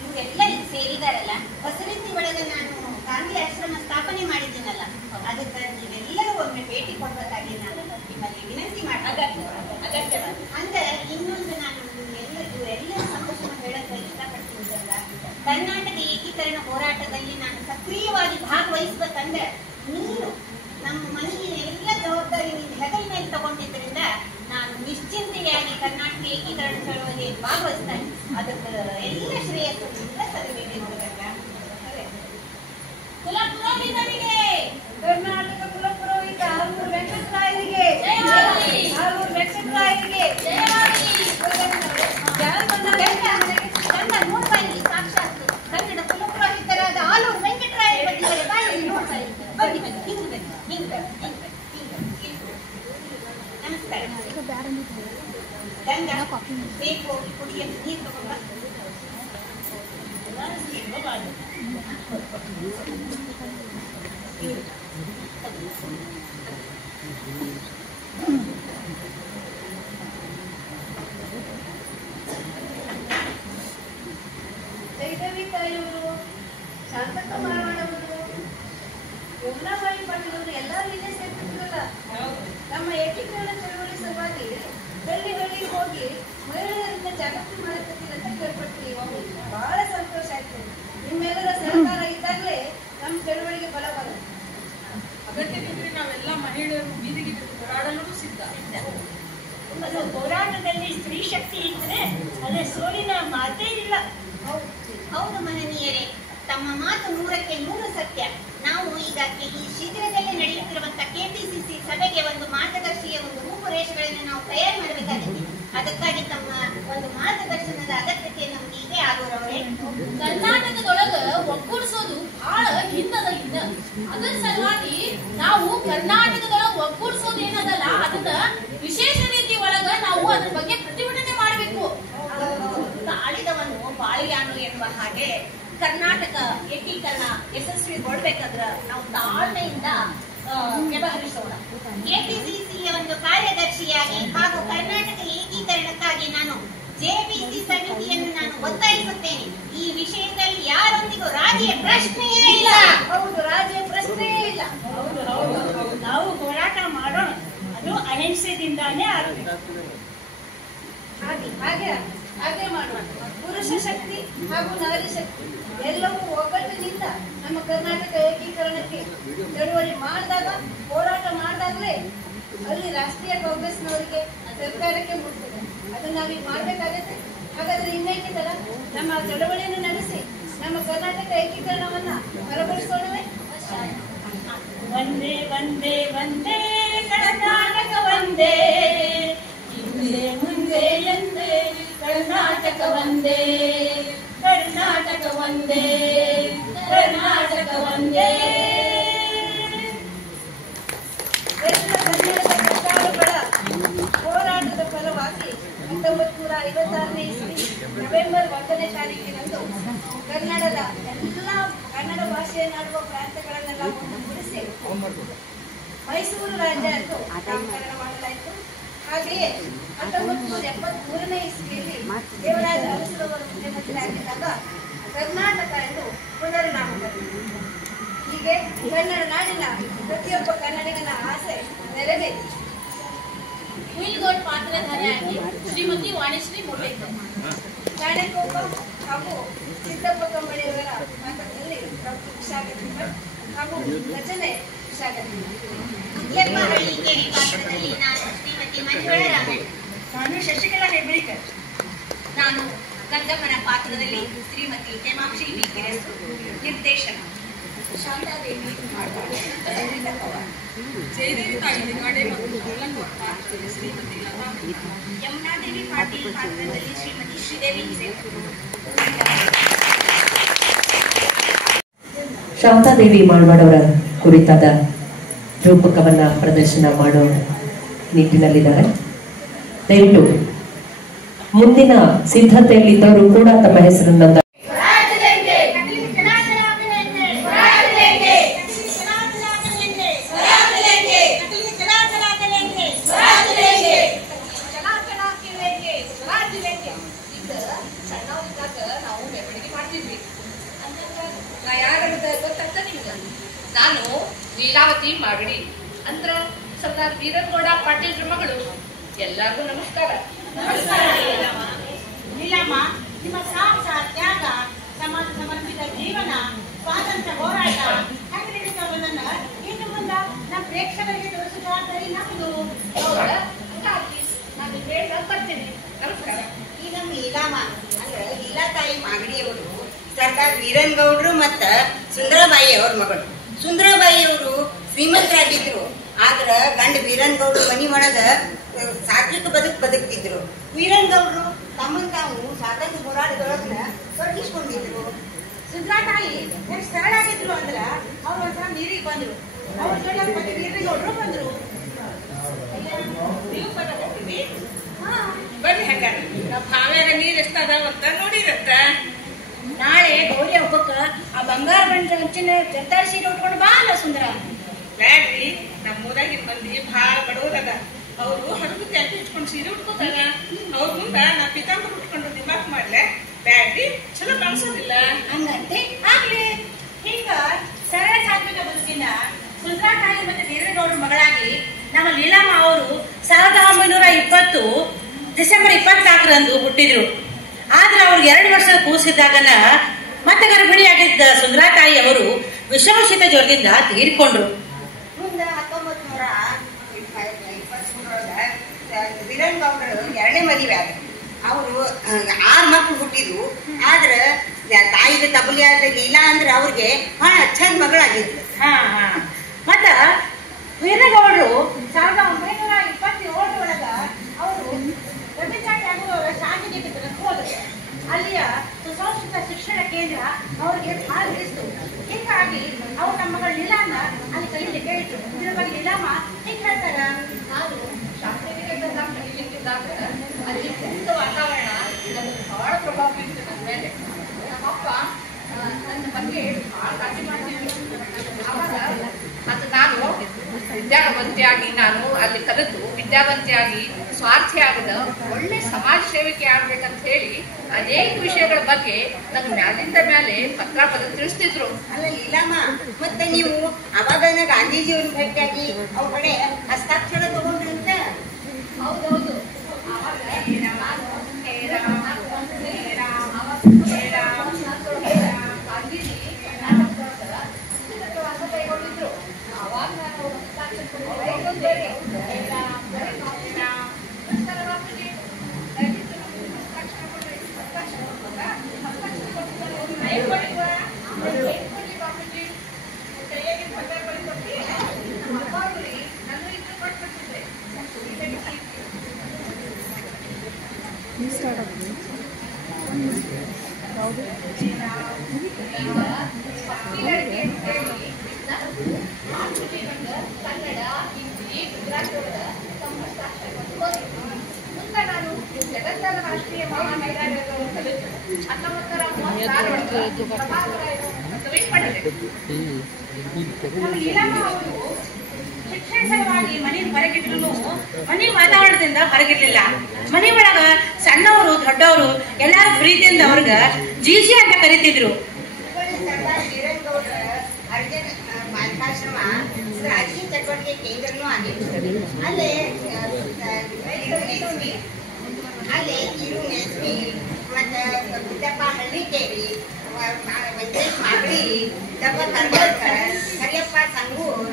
ಇವರೆಲ್ಲ ಇಲ್ಲಿ ಸೇರಿದಾರಲ್ಲ, ಹೊಸರೀತಿ ಒಳಗೆ ನಾನು ಗಾಂಧಿ ಆಶ್ರಮ ಸ್ಥಾಪನೆ ಮಾಡಿದ್ದೀನಲ್ಲ, ಅದಕ್ಕೆ ನೀವೆಲ್ಲರೂ ಒಮ್ಮೆ ಭೇಟಿ ಕೊಡ್ಬೇಕಾಗಿ ನಾನು ನಿಮ್ಮಲ್ಲಿ ವಿನಂತಿ ಮಾಡಿ ಅಗತ್ಯವಾದ. ಅಂದ್ರೆ ಇನ್ನೊಂದು ನಾನು ಇವರೆಲ್ಲ ಸಂಭಾಷಣೆ ಹೇಳಕ್ಕೆ ಇಷ್ಟಪಡ್ತಿದ್ದಲ್ಲ, ಕರ್ನಾಟಕ ಏಕೀಕರಣ ಹೋರಾಟದಲ್ಲಿ ನಾನು ಸಕ್ರಿಯವಾಗಿ ಭಾಗವಹಿಸ್ಬೇಕಂದ್ರೆ ನೀನು ನಮ್ಮ ಮನೆಯ ಎಲ್ಲ ಜವಾಬ್ದಾರಿ ನೀನು ಹೆಗಲ ಮೇಲೆ ತಗೊಂಡಿದ್ದರಿಂದ ನಾನು ನಿಶ್ಚಿಂತೆಯಾಗಿ ಕರ್ನಾಟಕ ಏಕೀಕರಣ ಚಳವಳಿಯಲ್ಲಿ ಭಾಗವಹಿಸ್ತೇನೆ. ಅದಕ್ಕೆ ಎಲ್ಲ ಶ್ರೇಯಸ್ಸು ಎಲ್ಲ ಸರಿಬೇಕೆ ನೋಡಬೇಕ. ಕುಲಪುರೋಹಿತರಿಗೆ, ಕರ್ನಾಟಕ ಕುಲಪುರೋಹಿತ ಆಲೂರು ವೆಂಕಟರಾಯರಿಗೆ, ಆಲೂರು ವೆಂಕಟರಾಯರಿಗೆ ಕನ್ನಡ ನೋಡ್ತಾ ಇಲ್ಲಿ ಸಾಕ್ಷಾತ್ ಕನ್ನಡ ಕುಲಪುರೋಹಿತರಾದ ಆಲೂರು ವೆಂಕಟರಾಯರು ಬಂದಿದ್ದಾರೆ. ಬಾಯಲ್ಲಿ ನೋಡ್ತಾ ಇದ್ದಾರೆ. ಬನ್ನಿ ಬನ್ನಿ, ಹಿಂಗ್ ಬನ್ನಿ, ಹಿಂಗ್ ಬನ್ನಿ, ಹಿಂಗ್ ಬನ್ನಿ, ಹಿಂಗ್ ಬನ್ನಿ. ನಮಸ್ಕಾರ. ಗಂಗಾ ಬೇಕು ಕುಡಿಯ ನೀರು ತಗೊಂಡ. ಜಯದೇವಿ ತಾಯಿಯವರು, ಶಾಂತಕ್ಕ ಮಾರವಾಡವರು, ಯಮುನಾಬಾಯಿ ಪಾಟೀಲವರು ಎಲ್ಲರೂ ಇಲ್ಲೇ ಸೇರ್ತಿದ್ರಲ್ಲ. ನಮ್ಮ ಏಕೀಕರಣ ಚಳವಳಿ ಸಲುವಾಗಿ ಹಳ್ಳಿ ಹಳ್ಳಿಗೆ ಹೋಗಿ ಮಹಿಳೆಯರನ್ನ ಜಾಗೃತಿ ಮಾಡಕತ್ತೀರಿ ಅಂತ ಕೇಳ್ಪಡ್ತೀವಿ. ಬಹಳ ಸಂತೋಷ ಆಯ್ತು. ನಿಮ್ಮೆಲ್ಲರ ಸಹಕಾರ ಇದ್ದಾಗಲೇ ನಮ್ಮ ಚಳವಳಿಗೆ ಬಲ ಬರುತ್ತೆ. ಅಗತ್ಯ ಬಿದ್ದರೆ ನಾವೆಲ್ಲ ಮಹಿಳೆಯರು ಬೀದಿಗೆ ಬಿದ್ದು ಹೋರಾಡಲು ಸಿದ್ಧ. ಹೋರಾಟದಲ್ಲಿ ಸ್ತ್ರೀ ಶಕ್ತಿ ಇದ್ರೆ ಅದೇ ಸೋಲಿನ ಮಾತೇ ಇಲ್ಲ. ಹೌದು ಮನನೀಯರೇ, ತಮ್ಮ ಮಾತು 100ಕ್ಕೆ 100 ಸತ್ಯ. ನಾವು ಈಗ ಈ ಶೀಘ್ರದಲ್ಲೇ ನಡೆಯುತ್ತಿರುವಂತಹ ಕೆಪಿಸಿಸಿ ಸಭೆಗೆ ಒಂದು ಮಾರ್ಗದರ್ಶಿಯ ಒಂದು ರೂಪುರೇಷೆಗಳನ್ನು ನಾವು ತಯಾರು ಮಾಡಬೇಕಾಗಿದೆ. ಅದಕ್ಕಾಗಿ ತಮ್ಮ ಒಂದು ಮಾರ್ಗದರ್ಶನದ ಅಗತ್ಯತೆ ನಮ್ಗೆ ಇದೆ ಆಗೋರವರೇ. ಕರ್ನಾಟಕದೊಳಗ ಒಗ್ಗೂಡಿಸೋದು ಬಹಳ ಹಿಂದದ ಅದರ ಸಲುವಾಗಿ ನಾವು ಕರ್ನಾಟಕದೊಳಗ ಒಗ್ಗೂಡಿಸೋದು ಏನದಲ್ಲ ಅದನ್ನ ವಿಶೇಷ ರೀತಿ ಒಳಗ ನಾವು ಅದ್ರ ಬಗ್ಗೆ ಪ್ರತಿಭಟನೆ ಮಾಡಬೇಕು. ಆಳಿದವನು ಬಾಳಿಯಾನು ಎನ್ನುವ ಹಾಗೆ ಕರ್ನಾಟಕ ಏಕೀಕರಣ ಯಶಸ್ವಿಗೊಳ್ಬೇಕಾದ್ರ ನಾವು ತಾಳ್ಮೆಯಿಂದ ವ್ಯವಹರಿಸೋಣ. ಕೆಪಿಸಿಸಿಯ ಒಂದು ಕಾರ್ಯದರ್ಶಿಯಾಗಿ ಹಾಗೂ ಕರ್ನಾಟಕ ಏಕೀಕರಣಕ್ಕಾಗಿ ನಾನು ಜೆಪಿಸಿ ಸಮಿತಿಯನ್ನು ನಾನು ಒತ್ತಾಯಿಸುತ್ತೇನೆ. ಈ ವಿಷಯದಲ್ಲಿ ಯಾರೊಂದಿಗೂ ರಾಜಿಯ ಪ್ರಶ್ನೆಯೇ ಇಲ್ಲ. ಹೌದು, ರಾಜ್ಯ ಪ್ರಶ್ನೆಯೇ ಇಲ್ಲ. ನಾವು ಹೋರಾಟ ಮಾಡೋಣ, ಅದು ಅಹಿಂಸೆಯಿಂದಾನೇ ಆಗಬೇಕು. ಹಾಗೆ ಮಾಡೋಣ. ಪುರುಷ ಶಕ್ತಿ ಹಾಗೂ ನಾರಿ ಶಕ್ತಿ ಎಲ್ಲವೂ ಒಗ್ಗಟ್ಟಿನಿಂದ ನಮ್ಮ ಕರ್ನಾಟಕ ಏಕೀಕರಣಕ್ಕೆ ಚಳುವಳಿ ಮಾಡಿದಾಗ, ಹೋರಾಟ ಮಾಡಿದಾಗಲೇ ಅಲ್ಲಿ ರಾಷ್ಟ್ರೀಯ ಕಾಂಗ್ರೆಸ್ನವರಿಗೆ ಸರ್ಕಾರಕ್ಕೆ ಮುಟ್ತದೆ. ಅದನ್ನ ನಾವೀಗ ಮಾಡ್ಬೇಕಾಗತ್ತೆ. ಹಾಗಾದ್ರೆ ಇನ್ನೇನಿದಲ್ಲ, ನಮ್ಮ ಚಳವಳಿಯನ್ನು ನಡೆಸಿ ನಮ್ಮ ಕರ್ನಾಟಕ ಏಕೀಕರಣವನ್ನ ಬಲಪಡಿಸೋಣವೇ. ಒಂದೇ ಒಂದೇ ಒಂದೇ ಕರ್ನಾಟಕ ಒಂದೇ, ಹಿಂದೆ ಮುಂದೆ ಎಂದೇ ಕರ್ನಾಟಕ ಒಂದೇ, ಕರ್ನಾಟಕ ಒಂದೇ, ಕರ್ನಾಟಕ ಒಂದೇ. ಎಲ್ಲ ಕನ್ನಡ ಸರ್ಕಾರಗಳ ಹೋರಾಟದ ಫಲವಾಗಿ 1956ನೇ ಇಸ್ವಿ ನವೆಂಬರ್ 1ನೇ ತಾರೀಕಿನಂದು ಕನ್ನಡದ ಎಲ್ಲ ಕನ್ನಡ ಭಾಷೆಯನ್ನಾಡುವ ಪ್ರಾಂತ್ಯಗಳನ್ನೆಲ್ಲ ಒಟ್ಟುಗೂಡಿಸಿ ಮೈಸೂರು ರಾಜ್ಯ ಎಂದು ನಾಮಕರಣ ಮಾಡಲಾಯಿತು. ಹಾಗೆಯೇ 1973ನೇ ಇಸ್ವಿಯಲ್ಲಿ ದೇವರಾಜ ಅರಸರವರು ಮುಖ್ಯಮಂತ್ರಿಯಾಗಿದ್ದಾಗ ಕರ್ನಾಟಕ ಎಂದು ಪುನರ್ನಾಮಕರಣ. ಹೀಗೆ ಕನ್ನಡ ನಾಡಿನ ಪ್ರತಿಯೊಬ್ಬ ಕನ್ನಡಿಗನ ಆಸೆ ನೆರವೇರಿತು. ಹುಯಿಲ್ಗೋಡ್ ಪಾತ್ರಧಾರಿಯಾಗಿ ಶ್ರೀಮತಿ ವಾಣಿಶ್ರೀ ಮೂಡೇಕರ್, ಕಾಣೆಕೊಪ್ಪ ಹಾಗೂ ಸಿದ್ದಪ್ಪ ಕಂಬಳಿಯವರ ಪಾತ್ರದಲ್ಲಿ ಡಾಕ್ಟರ್ ವಿಶಾಖತಿ ಭಟ್ ಹಾಗೂ ರಚನೆ ವಿಶಾಖತಿ. ಮುಖ್ಯಪ್ಪಹಳ್ಳಿ ಕೇರಿ ಪಾತ್ರದಲ್ಲಿ ನಾನು ಶ್ರೀಮತಿ ಮಂಜುಳಾ ರಾಮಣ್ಣ. ನಾನು ಶಶಿಕಲಾ ಹೆಬ್ಳಿಕರ್. ನಾನು ಗಂಗಮ್ಮನ ಪಾತ್ರದಲ್ಲಿ ಶ್ರೀಮತಿ ಹೇಮಾಕ್ಷಿ ವಿಕಿರಸು. ನಿರ್ದೇಶನ ಶಾಂತಾದೇವಿ ಮಾಡ್ತಾರೆ. ಜಯದೇವಿ ತಾಯಿ ಗಾಡೆ ಮತ್ತು ಗೋಲಂಕೋಟ್ ಪಾತ್ರದಲ್ಲಿ ಶ್ರೀಮತಿ ಲತಾ, ಯಮುನಾದೇವಿ ಪಾಟೀಲ್ ಪಾತ್ರದಲ್ಲಿ ಶ್ರೀಮತಿ ಶ್ರೀದೇವಿ ಸೇತು. ಶಾಂತಾದೇವಿ ಮಾಳ್ವಾಡವರ ಕುರಿತಾದ ರೂಪಕವನ್ನ ಪ್ರದರ್ಶನ ಮಾಡೋ ನಿಟ್ಟಿನಲ್ಲಿದ್ದಾರೆ. ದಯವಿಟ್ಟು ಮುಂದಿನ ಸಿದ್ಧತೆಯಲ್ಲಿದ್ದವರು ಕೂಡ ತಮ್ಮ ಹೆಸರನ್ನ ನಾನು ಲೀಲಾವತಿ ಮಾಗಡಿ ಅಂದ್ರ ಸರ್ದಾರ್ ವೀರಗೌಡ ಪಾಟೀಲ್ ಮಗಳು. ಎಲ್ಲರಿಗೂ ನಮಸ್ಕಾರ. ನೀಲಮ್ಮ, ನಿಮ್ಮ ಸಾಹಸ, ತ್ಯಾಗ, ಸಮಾಜ ಸಮರ್ಪಿತ ಜೀವನ, ಸ್ವಾತಂತ್ರ್ಯ ಹೋರಾಟ ಹೆಂಗ್ ನಡೀತಾವನ್ನ ಇನ್ನು ಮುಂದ ನಮ್ಮ ಪ್ರೇಕ್ಷಕರಿಗೆ ತೋರಿಸೋ ಜವಾಬ್ದಾರಿ ನಮ್ದು. ನಾನು ಹೇಳ ಬರ್ತೀನಿ. ನಮಸ್ಕಾರ. ಈ ನಮ್ಮ ಲೀಲಾಮ ಅಂದ್ರೆ ಲೀಲಾತಾಯಿ ಮಾಗಡಿಯವರು ಸರ್ದಾರ್ ವೀರನ್ಗೌಡರು ಮತ್ತ ಸುಂದರಬಾಯಿ ಅವ್ರ ಮಗಳು. ಸುಂದರಬಾಯಿ ಅವರು ಶ್ರೀಮಂತರಾಗಿದ್ರು, ಆದ್ರ ಗಂಡ ವೀರನ್ಗೌಡರು ಮನಿ ಒಳಗ ಸಾತ್ವಿಕ ಬದುಕ್ತಿದ್ರು. ವೀರನ್ಗೌಡರು ತಮ್ಮನ್ ತಾವು ಸ್ವಾತಂತ್ರ್ಯ ಹೋರಾಟದೊಳಗನ ತೊಡಗಿಸ್ಕೊಂಡಿದ್ರು. ಸುಂದರಾತಾಯಿ ಎಷ್ಟು ಸರಳ ಆಗಿದ್ರು ಅಂದ್ರ ಅವ್ರ ಒಂದ್ಸಲ ನೀರಿಗೆ ಬಂದ್ರು. ಅವ್ರ ಜೊತೆ ಮತ್ತೆ ವೀರಗೌಡರು ಬಂದ್ರು. ನೀವು ಬರಕತ್ತೀವಿ? ಬರ್ರಿ ಹಂಗಾರ. ನಾವು ಹಾವ್ಯಾಗ ನೀರ್ ಎಷ್ಟ ಅದಾವಂತ ನೋಡಿರತ್ತ. ನಾಳೆ ಗೌರಿ ಹಬ್ಬಕ್ಕ ಆ ಬಂಗಾರ ಬಣ್ಣದ ಹಂಚಿನ ಜರ್ದಾರಿ ಸೀರೆ ಉಟ್ಕೊಂಡು ಬಾ ಅಲ್ಲ ಸುಂದರ. ಬ್ಯಾಡ್ರಿ, ನಮ್ಮೂರಾಗಿನ ಮಂದಿ ಭಾಳ ಬಡವರದ. ಅವರು ಹಡಗು ತ್ಯಾಗಿ ಇಟ್ಕೊಂಡು ಸೀರೆ ಉಟ್ಕೋತಾರ. ಅವ್ರ ಮುಂದ ನಾ ಪಿತಾಂಬರ್ ಉಟ್ಕೊಂಡು ದಿಮಾಕ್ ಮಾಡ್ಲೆ ಬ್ಯಾಡ್ರಿ, ಚಲೋ ಕಾಣಿಸೋದಿಲ್ಲ. ಹಂಗಂತೆ ಆಗ್ಲಿ. ಈಗ ಸರಳ ಸಾತ್ವಿಕ ಬದುಕಿನ ಸುಂದರಾತಾಯಿ ಮತ್ತೆ ವೀರಗೌಡರ ಮಗಳಾಗಿ ನಮ್ಮ ಲೀಲಮ್ಮ ಅವರು 1920 ಡಿಸೆಂಬರ್ 24ರಂದು ಹುಟ್ಟಿದ್ರು. ಆದ್ರೆ ಅವ್ರಿಗೆ 2 ವರ್ಷದ ಕೂಸಿದ್ದಾಗನ ಮತ್ತೆ ಗರ್ಭಿಣಿಯಾಗಿದ್ದ ಸುಂದರಾತಾಯಿ ಅವರು ವಿಷಮಶೀತ ಜ್ವರದಿಂದ ತೀರಿಕೊಂಡ್ರು. ಮುಂದೆ 1923 ವೀರನ್ಗೌಡರು 2ನೇ ಮದುವೆ ಆದ್ರು. ಅವರು 6 ಮಕ್ಕಳು ಹುಟ್ಟಿದ್ರು. ಆದ್ರ ತಾಯಿಗೆ ತಬಲಿ ಆದ್ರೆ ಲೀಲಾ ಅಂದ್ರೆ ಅವ್ರಿಗೆ ಬಹಳ ಚಂದ ಮಗಳಾಗಿತ್ತು. ಮತ್ತ ವೀರಗೌಡರು 1927 ಒಳಗ ಅವರು ರವೀಂದ್ರನಾಥ್ ಟ್ಯಾಗೋರ್ ಶಾಂತಿನಿಕೇತನಕ್ಕೆ ಹೋದ್ರು. ಅಲ್ಲಿಯ ಸುಸಂಸ್ಕೃತ ಶಿಕ್ಷಣ ಕೇಂದ್ರ ಅವರಿಗೆ ಬಹಳ ಇತ್ತು. ಹೀಗಾಗಿ ಅವ್ರು ನಮ್ಮ ಮಗಳ ಲೀಲಾನ ಅಲ್ಲಿ ಕಲಿಲಿಕ್ಕೆ ಹೇಳಿದ್ರು. ಇದ್ರ ಬಗ್ಗೆ ಲೀಲಾಮ ಹೇಗೆ ಹೇಳ್ತಾರ? ನಾನು ಶಾಂತಿನಿಕೇತನ ಕಲಿಲಿಕ್ಕಿದ್ದಾಗ ಅಲ್ಲಿ ಮುಕ್ತ ವಾತಾವರಣ ನನಗೆ ಬಹಳ ಪ್ರಭಾವ ಬೀರಿತು ನನ್ನ ಮೇಲೆ. ನಮ್ಮಪ್ಪ ನನ್ನ ಬಗ್ಗೆ ಬಹಳ ಕಾಳಜಿ ಮಾಡ್ತಿದ್ರು. ಆವಾಗ ಅದು ನಾನು ವಿದ್ಯಾವಂತಿಯಾಗಿ ನಾನು ಅಲ್ಲಿ ಕಲಿತು ವಿದ್ಯಾವಂತಿಯಾಗಿ ಸ್ವಾರ್ಥಿ ಆಗದ ಒಳ್ಳೆ ಸಮಾಜ ಸೇವಕಿ ಆಗ್ಬೇಕಂತ ಹೇಳಿ ಅನೇಕ ವಿಷಯಗಳ ಬಗ್ಗೆ ನಂಗೆ ಮ್ಯಾಲಿಂದ ಮೇಲೆ ಪತ್ರ ತಿಳಿಸ್ತಿದ್ರು. ಅಲ್ಲ ಲೀಲಾಮ್ಮ, ಮತ್ತೆ ನೀವು ಅವಾಗನ ಗಾಂಧೀಜಿಯವ್ರನ್ನ ಭೇಟಿಯಾಗಿ ಅವ್ರ ಕಡೆ ಹಸ್ತಾಕ್ಷರ ತಗೊಂಡ್ರಿ ಅಂತ? ಹೌದೌದು. ಗಾಂಧೀಜಿ ಪ್ರವಾಸ ಕೈಗೊಂಡಿದ್ರು. ಅವಾಗ ನಾನು ಕನ್ನಡ, ಹಿಂದಿ, ಗುಜರಾತಿ ಮುಂದೆ ನಾನು ಜಗತ್ತದ ರಾಷ್ಟ್ರೀಯ ಮಹಾನಗರಗಳನ್ನು ಕಲಿತು 1936 ಶಿಕ್ಷಣ ಸಲುವಾಗಿ ಮನೆ ಹೊರಗಿದ್ರು ಮನೆ ವಾತಾವರಣದಿಂದ ಹೊರಗಿರ್ಲಿಲ್ಲ. ಮನೆ ಒಳಗ ಸಣ್ಣವರು ದೊಡ್ಡವರು ಎಲ್ಲಾರು ಪ್ರೀತಿಯಿಂದ ಅವ್ರಗ ಜೀಸಿ ಅಂತ ಕರಿತಿದ್ರು. ಬಾಲಕಾಶ್ರಮ ರಾಜಕೀಯ ಚಟುವಟಿಕೆ ಕೇಂದ್ರನೂ ಆಗಿತ್ತು. ಅಲ್ಲೇ ಕಿರು ನೇಸ್ಮಿ ಮತ್ತೆ ಗುಡ್ಡಪ್ಪ ಹಳ್ಳಿಕೇರಿ, ವೆಂಕಟೇಶ್ ಮಾಗಡಿ, ದಬ್ಬ ಕರ್ನಾಟಕರ್, ಕರಿಯಪ್ಪ ಸಂಗೂರ್,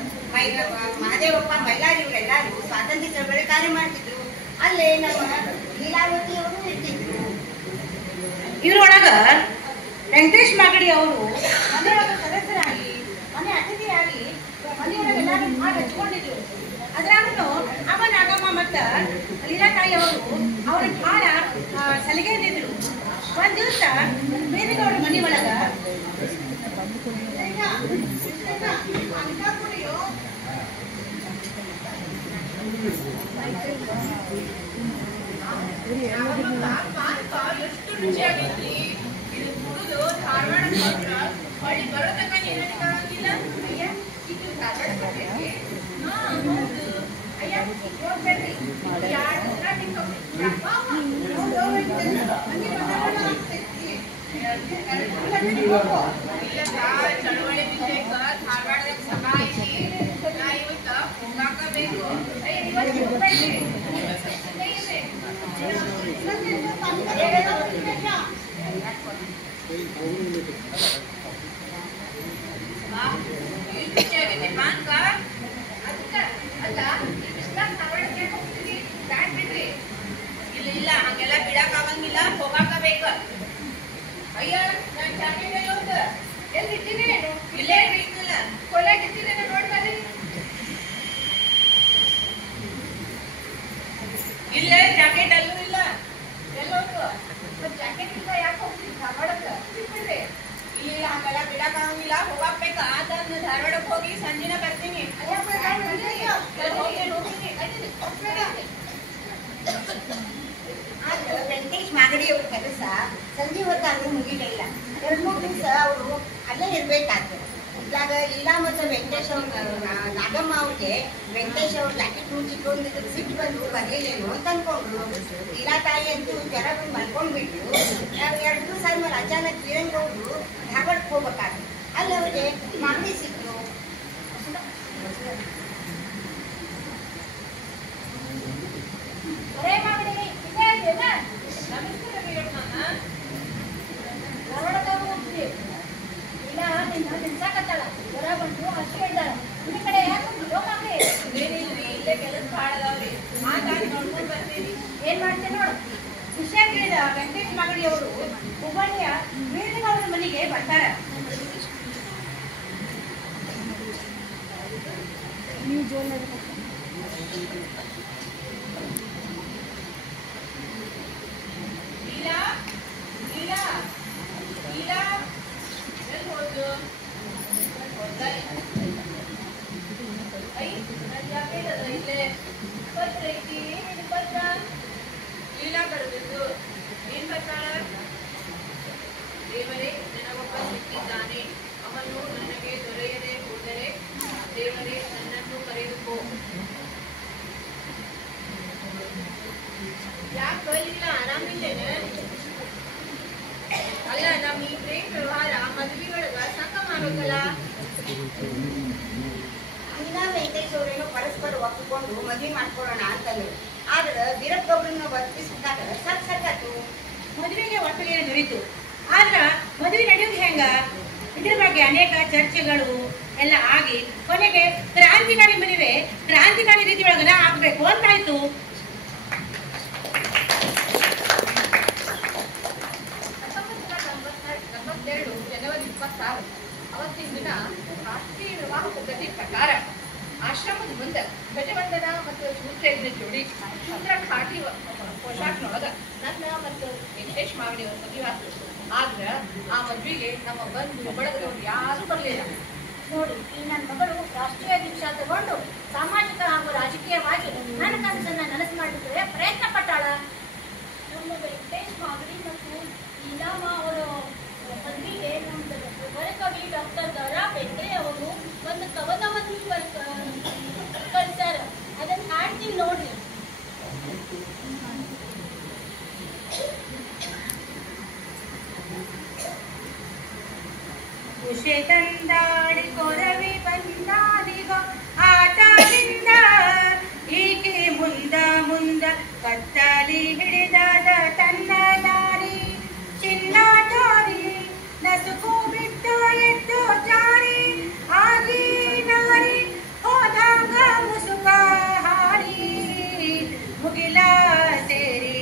ಮಹದೇವಪ್ಪ ಬಳ್ಳಾರಿ ಇವರೆಲ್ಲರೂ ಸ್ವಾತಂತ್ರ್ಯ ಚಳವಳಿ ಕಾರ್ಯ ಮಾಡ್ತಿದ್ರು. ಅಲ್ಲೇ ನಮ್ಮ ಲೀಲಾವತಿ ಅವರು ಇರ್ತಿದ್ರು. ಇವ್ರೊಳಗ ವೆಂಕಟೇಶ್ ಮಾಗಡಿ ಅವರು ಮನೆಯೊಳಗ ಸದಸ್ಯರಾಗಿ ಮನೆ ಅತಿಥಿಯಾಗಿ ಮನೆಯೊಳಗೆಲ್ಲರೂ ಭಾಳ ಹಚ್ಕೊಂಡಿದ್ರು. ಅದ್ರಾಗೂ ಅಮ್ಮ ನಾಗಮ್ಮ ಮತ್ತ ಲೀಲಾತಾಯಿ ಅವರು ಅವ್ರಿಗೆ ಬಹಳ ಸಲಿಗೆ ಇದ್ದಿದ್ರು. ಒಂದ್ ದಿವಸ ಬೇರೆಗೌಡ ಮನೆ ಒಳಗ ಎಷ್ಟು ರುಚಿಯಾಗೈತಿ ಇದು ಕುಡಿದು ಧಾರವಾಡ ಹೊಳ್ಳಿ ಬರೋ ತನಕ ನೀರಾಗಿಲ್ಲ. ಅಯ್ಯ ಇದು ಧಾರವಾಡ ಬರ್ತೈತಿ. ಹೌದು ಅಯ್ಯ ಹೋಗ್ಬೇಡ್ರಿ ಚಳವಳಿ ವಿಷಯಕ್ಕ ಧಾರವಾಡದಾಗ ಸಭಾ ಐತಿ. ನಾ ಇವತ್ತ ಹೋಗಾಕ ಬೇಕು. ಇಲ್ಲ ಹಂಗೆಲ್ಲ ಬಿಡಾಕ ಆಗಂಗಿಲ್ಲ, ಹೋಗಾಕ ಬೇಕ. ಅಯ್ಯ ನಾನ್ ಜಾಕೆಟ್ ಎಲ್ಲಿ ಇಟ್ಟಿನಿ? ಇಲ್ಲೇ ಇಟ್ಟಿಲ್ಲ, ಕೊಲೆಗೆ ಇಟ್ಟಿನಿ ನೋಡ್ಬಾರಿ. ಇಲ್ಲ ಜಾಕೆಟ್ ಅಲ್ಲೂ ಇಲ್ಲ, ಎಲ್ಲೋದು ಜಾಕೆಟ್ ಇಲ್ಲ. ಯಾಕೆ ಹೋಗ್ತೀವಿ ಧಾರವಾಡಕ್ಕೆ? ಬಿಟ್ಬಿಡ್ರಿ. ಇಲ್ಲ ಹಂಗೆಲ್ಲ ಬಿಡಾಕ ಆಗಂಗಿಲ್ಲ, ಹೋಗಾಕ್ಬೇಕ. ಆದ ಧಾರವಾಡಕ್ಕೆ ಹೋಗಿ ಸಂಜೆನ ಬರ್ತೀನಿ. ವೆಂಕಟೇಶ್ ಮಾಗಡಿ ಅವ್ರ ಕೆಲಸ ಸಂಜೆ ಹೊತ್ತಾದ್ರೂ ಮುಗಿಲಿಲ್ಲ. 2-3 ದಿವಸ ಅವರು ಅಲ್ಲೇ ಇರ್ಬೇಕಾಗ್ತದೆ. ಇದ್ದಾಗ ಲೀಲಾ ಮತ್ತು ವೆಂಕಟೇಶ್ ಅವ್ರ ನಾಗಮ್ಮ ಅವ್ರಿಗೆ ವೆಂಕಟೇಶ್ ಅವ್ರ ಜಾಕೆಟ್ ಮುಚ್ಚಿಕೊಂಡಿದ್ದು ಸಿಟ್ಟು ಬಂದು ಬರಲಿಲ್ಲೇನು ಅಂತ ಅನ್ಕೊಂಡ್ರು. ಲೀಲಾ ತಾಯಿ ಅಂತೂ ಜ್ವರ ಬಂದು ಮಲ್ಕೊಂಡ್ಬಿಟ್ರು. 2 ದಿವಸ ಆದ್ಮೇಲೆ ಅಚಾನಕ್ ವೀರಂಗೌಡರು ಧಾರವಾಡಕ್ಕೆ ಹೋಗ್ಬೇಕಾದ್ರು. ಅಲ್ಲಿ ಅವ್ರಿಗೆ ಮಾಗಡಿ ಸಿಕ್ರು. ಏನ್ ಮಾಡ್ತೇನೆ ನೋಡು, ವಿಷಯ ಕೇಳಿದ ವೆಂಕಟೇಶ್ ಮಾಗಡಿಯವರು ಹುಬ್ಬಳ್ಳಿಯ ವೀರನಗೌಡರ ಮನೆಗೆ ಬರ್ತಾರೆ. ಲೀಲಾ ಬರಬೇಕು. ಏನ್ ಬರ್ತಾಳ? ದೇವರೇ, ನನಗೊಬ್ಬ ಸಿಕ್ಕಿದ್ದಾನೆ, ಅವನು ನನಗೆ ದೊರೆಯದೆ ಹೋದರೆ ದೇವರೇ ನನ್ನನ್ನು ಕರೆದುಕೋ. ಯಾಕೆ ಇಲ್ಲ ಆರಾಮಿಲ್ಲೇನೆ? ಅಲ್ಲ, ನಮ್ಮ ಈ ಪ್ರೇಮ್ ವ್ಯವಹಾರ ಮದ್ವಿ ಒಳಗ ಸಂಘ ಮಾಡೋದಲ್ಲ. ಮೀನಾ ವೆಂಕಟೇಶ್ ಅವರೇನು ಪರಸ್ಪರ ಒಪ್ಪಿಕೊಂಡು ಮದ್ವೆ ಮಾಡ್ಕೊಳ್ಳೋಣ ಅಂತಂದ್ರು. ಆದ್ರೆ ವೀರಪ್ಪೊಬ್ಬರನ್ನ ವರ್ತಿಸಿದಾಗ ಸಾಕಾತು. ಮದುವೆಗೆ ಒಪ್ಪಿಗೆ ದೊರೀತು. ಆದ್ರ ಮದುವೆ ನಡೆಯೋದು ಹೆಂಗ? ಇದ್ರ ಬಗ್ಗೆ ಅನೇಕ ಚರ್ಚೆಗಳು ಎಲ್ಲ ಆಗಿ ಕೊನೆಗೆ ಕ್ರಾಂತಿಕಾರಿ ಮದುವೆ ಕ್ರಾಂತಿಕಾರಿ ರೀತಿ ಒಳಗನ ಆಗ್ಬೇಕು ಅಂತಾಯ್ತು. 1992 ಜನವರಿ 26 ಅವತ್ತಿನ ದಿನ ರಾಷ್ಟ್ರೀಯ ವಿವಾಹ ಪದ್ಧತಿ ಪ್ರಕಾರ ಆಶ್ರಮದ ಮುಂದೆ ಗಜವಂದನ ಮತ್ತು ಸೂತ್ರಜ್ಞ ಜೋಡಿ ಶೂದ್ರ ಖಾಟಿ ಪೋಷಾಕ್ನೊಳಗ ನನ್ನ ಮತ್ತು ವೆಂಕಟೇಶ್ ಮಾಗಡಿಯವ್ರ ಮದುವೆ ಆಗ್ತದೆ. ಆದ್ರ ಆ ಮದ್ವೆಗೆ ನಮ್ಮ ಬಂಧು ಬಳಗದವ್ರು ಯಾರು ಬರಲಿಲ್ಲ. ನೋಡಿ, ಈ ನನ್ನ ಮಗಳು ರಾಷ್ಟ್ರೀಯ ದೀಕ್ಷಾ ತಗೊಂಡು ಸಾಮಾಜಿಕ ಹಾಗೂ ರಾಜಕೀಯವಾಗಿ ನನ್ನ ಕನಸನ್ನ ನನಸು ಮಾಡಲಿಕ್ಕೆ ಪ್ರಯತ್ನ ಪಟ್ಟಾಳ. ನಮ್ಮ ವೆಂಕಟೇಶ್ ಮಾಗಡಿ ಮತ್ತು ಲೀಲಾಮ ಅವರ ಮದುವೆಗೆ ನಮ್ಮ ವರಕವಿ ಡಾಕ್ಟರ್ ದ.ರಾ. ಬೇಂದ್ರೆ ಅವರು ಒಂದು ಕವನವನ್ನು ಕಲಿಸ್ಯಾರ. ಅದನ್ನ ಹಾಡ್ತೀನಿ ನೋಡ್ರಿ. ಖುಷಿ ತಂದಾಡಿ ಕೊರವಿ ಬಂದಾದಿಗ ಆಟದಿಂದ ಈಕೆ ಮುಂದ ಮುಂದ ಕತ್ತಲಿ ಹಿಡಿದಾದ ತನ್ನ ದಾರಿ ಚಿನ್ನಾಚಾರಿ ನಸುಕು ಬಿಟ್ಟು ಎದ್ದು ಜಾರಿ ಆಗಿ ನಾರಿ ಹೋದಾಗ ಮುಸುಕ ಹಾರಿ ಮುಗಿಲ ಸೇರಿ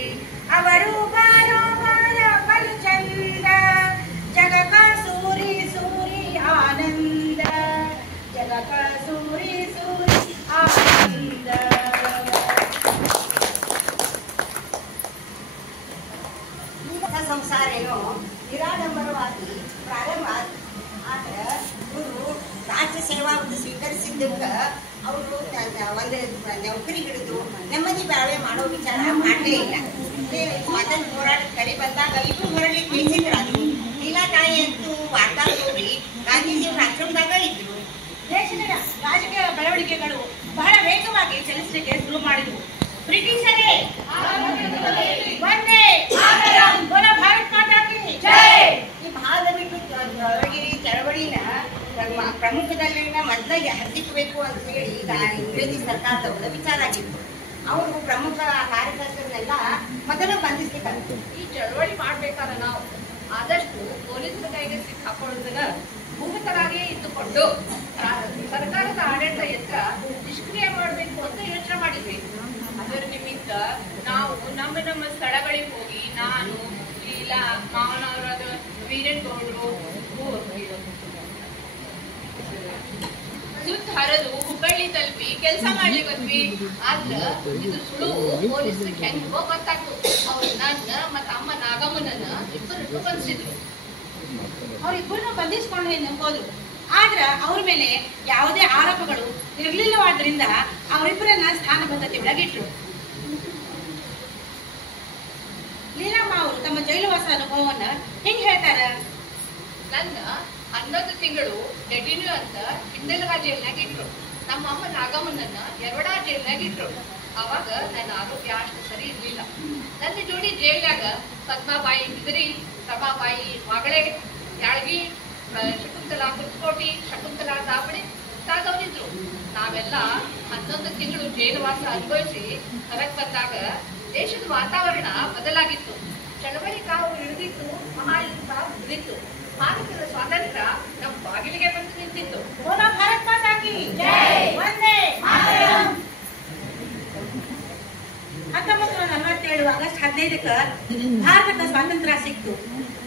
ಅವರು ಬಾರೋ ಬಾರ ಬಲು ಚಂದ ಜಗಕ ಸೂರಿ ಸೂರಿ ಆನಂದ ಜಗಕ ಸೂರಿ ಸೂರಿ ಆನಂದ. ಸಂಸಾರ ಏನೋ ನಿರಾಡಂಬರವಾಗಿ ಪ್ರಾರಂಭ ಆದ್ರೆ ಇವರು ರಾಜ್ಯ ಸೇವಾವನ್ನು ಸ್ವೀಕರಿಸಿದ್ದಕ್ಕ ಅವರು ಒಂದು ನೌಕರಿ ಹಿಡಿದು ನೆಮ್ಮದಿ ಬಾಳ್ವೆ ಮಾಡೋ ವಿಚಾರ ಮಾಡಲೇ ಇಲ್ಲ. ಸ್ವಾತಂತ್ರ್ಯ ಹೋರಾಟ ಕಡೆ ಬಂದಾಗ ಇಬ್ಬರು ಹೊರಳಿ ಬೇಸಿದ್ರಾದ್ರು. ಲೀಲಾ ತಾಯಿ ಅಂತೂ ವಾರ್ತಾ ಹೋಗಿ ಗಾಂಧೀಜಿಯವರ ಆಶ್ರಮದಾಗ ಇದ್ರು. ದೇಶದ ರಾಜಕೀಯ ಬೆಳವಣಿಗೆಗಳು ಬಹಳ ವೇಗವಾಗಿ ಚಲಿಸಲಿಕ್ಕೆ ಶುರು ಮಾಡಿದವು. ಬ್ರಿಟಿಷರೇ ಒಂದೇ ಭಾರತ ಮಾತಾ ಕಿ ಜೈ. ಈ ಭಾರತ ಚಳವಳಿನ ಪ್ರಮುಖದಲ್ಲಿನ ಮೊದಲಿಗೆ ಹತ್ತಿಕ್ಕಬೇಕು ಅಂತ ಹೇಳಿ ಇಂಗ್ರೇಜಿ ಸರ್ಕಾರದವರ ವಿಚಾರ ಆಗಿತ್ತು. ಅವರು ಪ್ರಮುಖ ಕಾರ್ಯಕರ್ತರನ್ನೆಲ್ಲ ಮೊದಲು ಬಂಧಿಸ್ಲಿಕ್ಕೆ ಈ ಚಳವಳಿ ಮಾಡ್ಬೇಕಾದ್ರೆ ನಾವು ಆದಷ್ಟು ಪೊಲೀಸರ ಕೈಗೆ ಸಿಕ್ಕಾಕೊಳ್ಳೋದನ್ನ ಭೂಮಿತರಾಗಿಯೇ ಇದ್ದುಕೊಂಡು ಸರ್ಕಾರದ ಆಡಳಿತ ಯಂತ್ರ ನಿಷ್ಕ್ರಿಯ ಮಾಡಬೇಕು ಅಂತ ಯೋಚನೆ ಮಾಡಿದ್ವಿ. ಅದರ ನಿಮಿತ್ತ ನಾವು ನಮ್ಮ ಸ್ಥಳಗಳಿಗೆ ಹೋಗಿ ನಾನು ಲೀಲಾ ಮಾವನವರಾದ ವೀರನಗೌಡರು ಸುತ್ತ ಹರಿದು ಹುಬ್ಬಳ್ಳಿ ತಲುಪಿ ಕೆಲಸ ಮಾಡ್ಲಿಕ್ಕೆ ಬಂದ್ವಿ. ಆದ್ರ ಇದು ಸುಳು ಪೊಲೀಸರಿಗೆ ಹೆಂಗೋ ಗೊತ್ತಾಗ್ತು. ಅವ್ರು ನನ್ನ ಮತ್ತ ಅಮ್ಮ ನಾಗಮ್ಮನನ್ನ ಇಬ್ಬರನ್ನು ಬಂಧಿಸಿದ್ರು. ಅವರಿಬ್ಬರನ್ನು ಬಂಧಿಸಿಕೊಂಡು ನಂಬೋದು. ಆದ್ರ ಅವ್ರ ಮೇಲೆ ಯಾವುದೇ ಆರೋಪಗಳು ಇರಲಿಲ್ಲವಾದ್ರಿಂದ ಅವರಿಬ್ಬರನ್ನ ಸ್ಥಾನಬದ್ಧತೆ ಒಳಗಿಟ್ರು. ಲೀಲಮ್ಮ ಅವರು ತಮ್ಮ ಜೈಲುವಾಸ ಅನುಭವವನ್ನ ಹೆಂಗ್ ಹೇಳ್ತಾರ? ನನ್ನ 11 ತಿಂಗಳು ಡೆಟಿನ್ಯೂ ಅಂತ ಹಿಂಡಲ್ಗಾ ಜೈಲ್ನಾಗ ಇಟ್ರು. ನಮ್ಮ ಅಮ್ಮ ನಾಗಮ್ಮನನ್ನ ಯರವಡಾ ಜೈಲ್ನಾಗ ಇಟ್ರು. ಅವಾಗ ನನ್ನ ಆರೋಗ್ಯ ಅಷ್ಟು ಸರಿ ಇರ್ಲಿಲ್ಲ. ನನ್ನ ಜೋಡಿ ಜೈಲ್ನಾಗ ಪದ್ಮಾಬಾಯಿ ಬಿದರಿ, ರಮಾಬಾಯಿ ಮಾಗಳೆ, ಯಾಳ್ಗಿ, ಶಕುಂತಲಾ ಕುರ್ತಕೋಟಿ, ಶಕುಂತಲಾ ದಾವಣಿ ಮುಂತಾದವರಿದ್ರು. ನಾವೆಲ್ಲ 11 ತಿಂಗಳು ಜೈಲುವಾಸ ಅನುಭವಿಸಿ ಹೊರಗೆ ಬಂದಾಗ ದೇಶದ ವಾತಾವರಣ ಬದಲಾಗಿತ್ತು. ಚಳವಳಿ ಕಾವು ಹಿಡಿದಿತ್ತು, ಮಹಾಯುದ್ಧ ಮುಗಿದಿತ್ತು. ಭಾರತದ ಸ್ವಾತಂತ್ರ್ಯ ನಮ್ಮ ಬಾಗಿಲಿಗೆ ಬಂದು ನಿಂತಿತ್ತು. ಭಾರತ್ ಮಾತಾ ಕಿ ಜೈ. ಒಂದೇ ಮಾತರಂ. 1947 ಆಗಸ್ಟ್ ಆಗಸ್ಟ್ 15ಕ್ಕೆ ಭಾರತಕ್ಕೆ ಸ್ವಾತಂತ್ರ್ಯ ಸಿಕ್ತು.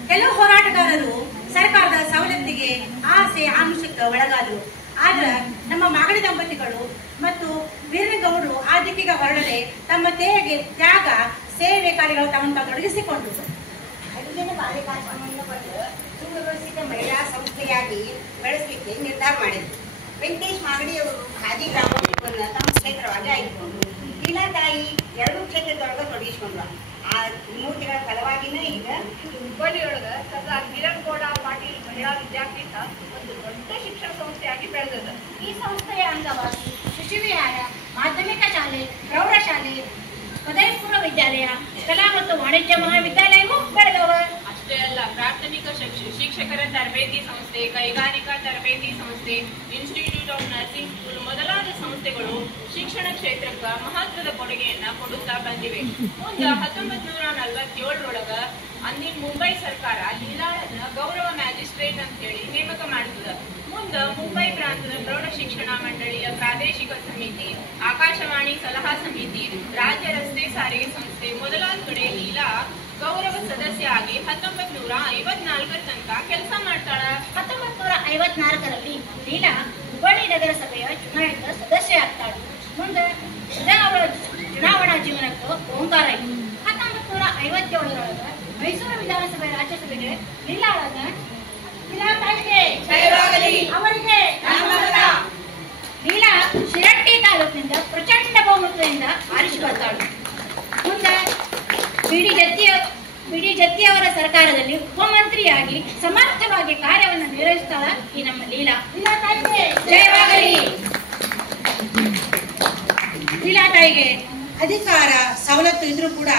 ಕೆಲವು ಹೋರಾಟಗಾರರು ಸರ್ಕಾರದ ಸವಲತ್ತಿಗೆ ಆಸೆ ಆಮಿಷಕ್ಕೆ ಒಳಗಾದರು. ಆದ್ರ ನಮ್ಮ ಮಾಗಡಿ ದಂಪತಿಗಳು ಮತ್ತು ವೀರಗೌಡರು ಆ ದಿಕ್ಕಿಗೆ ಹೊರಡದೆ ತಮ್ಮ ತ್ಯಾಗ ಸೇವೆ ಕಾರ್ಯಗಳು ತಮ್ಮನ್ನು ತಾವು ತೊಡಗಿಸಿಕೊಂಡರು. ಹರಿಜನ ಬಾಲಿಕಾ ಸಂಬಂಧಪಟ್ಟ ಸುವ್ಯವಸ್ಥಿತ ಮಹಿಳಾ ಸಂಸ್ಥೆಯಾಗಿ ಬೆಳೆಸಲಿಕ್ಕೆ ನಿರ್ಧಾರ ಮಾಡಿದರು. ವೆಂಕಟೇಶ್ ಮಾಗಡಿಯವರು ಖಾದಿ ಗ್ರಾಮೋದ್ಯೋಗವನ್ನು ತಮ್ಮ ಕ್ಷೇತ್ರವಾಗಿ ಆಯ್ದುಕೊಂಡ್ರು. ಲೀಲಾತಾಯಿ ಎರಡು ಕ್ಷೇತ್ರದೊಳಗೆ ತೊಡಗಿಸಿಕೊಂಡ್ರು. ಆ ಮೂರ್ತಿಗಳ ಫಲವಾಗಿನ ಈಗ ಹುಬ್ಬಳ್ಳಿಯೊಳಗ ಸರ್ದಾರ್ ಕಿರಣ್ ಗೌಡ ಪಾಟೀಲ್ ಮಹಿಳಾ ವಿದ್ಯಾಪೀಠ ಒಂದು ದೊಡ್ಡ ಶಿಕ್ಷಣ ಸಂಸ್ಥೆಯಾಗಿ ಬೆಳೆದದ. ಈ ಸಂಸ್ಥೆಯ ಅಂಗವಾಗಿ ಕೃಷಿ ವಿಹಾರ, ಮಾಧ್ಯಮಿಕ ಶಾಲೆ, ಪ್ರೌಢಶಾಲೆ, ಪದವಿ ಪೂರ್ವ ವಿದ್ಯಾಲಯ, ಕಲಾ ಮತ್ತು ವಾಣಿಜ್ಯ ಮಹಾವಿದ್ಯಾಲಯವೂ ಬೆಳೆದವ. ಅಷ್ಟೇ ಅಲ್ಲ, ಪ್ರಾಥಮಿಕ ಶಿಕ್ಷಕರ ತರಬೇತಿ ಸಂಸ್ಥೆ, ಕೈಗಾರಿಕಾ ತರಬೇತಿ ಸಂಸ್ಥೆ, ಇನ್ಸ್ಟಿಟ್ಯೂಟ್ ಆಫ್ ನರ್ಸಿಂಗ್ ಸ್ಕೂಲ್ ಮೊದಲಾದ ಸಂಸ್ಥೆಗಳು ಶಿಕ್ಷಣ ಕ್ಷೇತ್ರಕ್ಕೆ ಮಹತ್ವದ ಕೊಡುಗೆಯನ್ನ ಕೊಡುತ್ತಾ ಬಂದಿವೆ. ಮುಂದೆ 1947ರೊಳಗ ಅಂದಿನ ಮುಂಬೈ ಸರ್ಕಾರ ಲೀಲಾಳನ್ನ ಗೌರವ ಮ್ಯಾಜಿಸ್ಟ್ರೇಟ್ ಅಂತ ಹೇಳಿ ನೇಮಕ ಮಾಡಿದ. ಮುಂದೆ ಮುಂಬೈ ಪ್ರಾಂತದ ಪ್ರೌಢ ಶಿಕ್ಷಣ ಮಂಡಳಿಯ ಪ್ರಾದೇಶಿಕ ಸಮಿತಿ, ಆಕಾಶವಾಣಿ ಸಲಹಾ ಸಮಿತಿ, ರಾಜ್ಯ ರಸ್ತೆ ಸಾರಿಗೆ ಸಂಸ್ಥೆ ಮೊದಲಾದ ಕಡೆ ಲೀಲಾ ಗೌರವ ಸದಸ್ಯ ಆಗಿ 1954 ತನಕ ಕೆಲಸ ಮಾಡ್ತಾಳ. 1954ರಲ್ಲಿ ಲೀಲಾ ಹುಬ್ಬಳ್ಳಿ ನಗರಸಭೆಯ ಚುನಾಯಿತ ಸದಸ್ಯ ಆಗ್ತಾಳೆ. ಮುಂದೆ ಅವರ ಚುನಾವಣಾ ಜೀವನಕ್ಕೆ ಓಂಕಾರ ಇತ್ತು. 1957ರೊಳಗ ಮೈಸೂರು ವಿಧಾನಸಭೆ ರಾಜ್ಯಸಭೆಗೆ ಲೀಲಾಳನ್ನ ಅವರಿಗೆ ಲೀಲಾ ಶಿರಟ್ಟಿ ತಾಲೂಕಿನಿಂದ ಪ್ರಚಂಡ ಬಹುಮತದಿಂದ ಆರಿಸಿ ಬರ್ತಾಳು. ಮುಂದೆ ಬಿಡಿ ಜತ್ತಿಯವರ ಸರ್ಕಾರದಲ್ಲಿ ಉಪಮಂತ್ರಿಯಾಗಿ ಸಮರ್ಥವಾಗಿ ಕಾರ್ಯವನ್ನು ನಿರ್ವಹಿಸ್ತಾಳ ಈ ನಮ್ಮ ಲೀಲಾ. ಜಯವಾಗಲಿ. ಲೀಲಾ ತಾಯಿಗೆ ಅಧಿಕಾರ ಸವಲತ್ತು ಇದ್ರೂ ಕೂಡ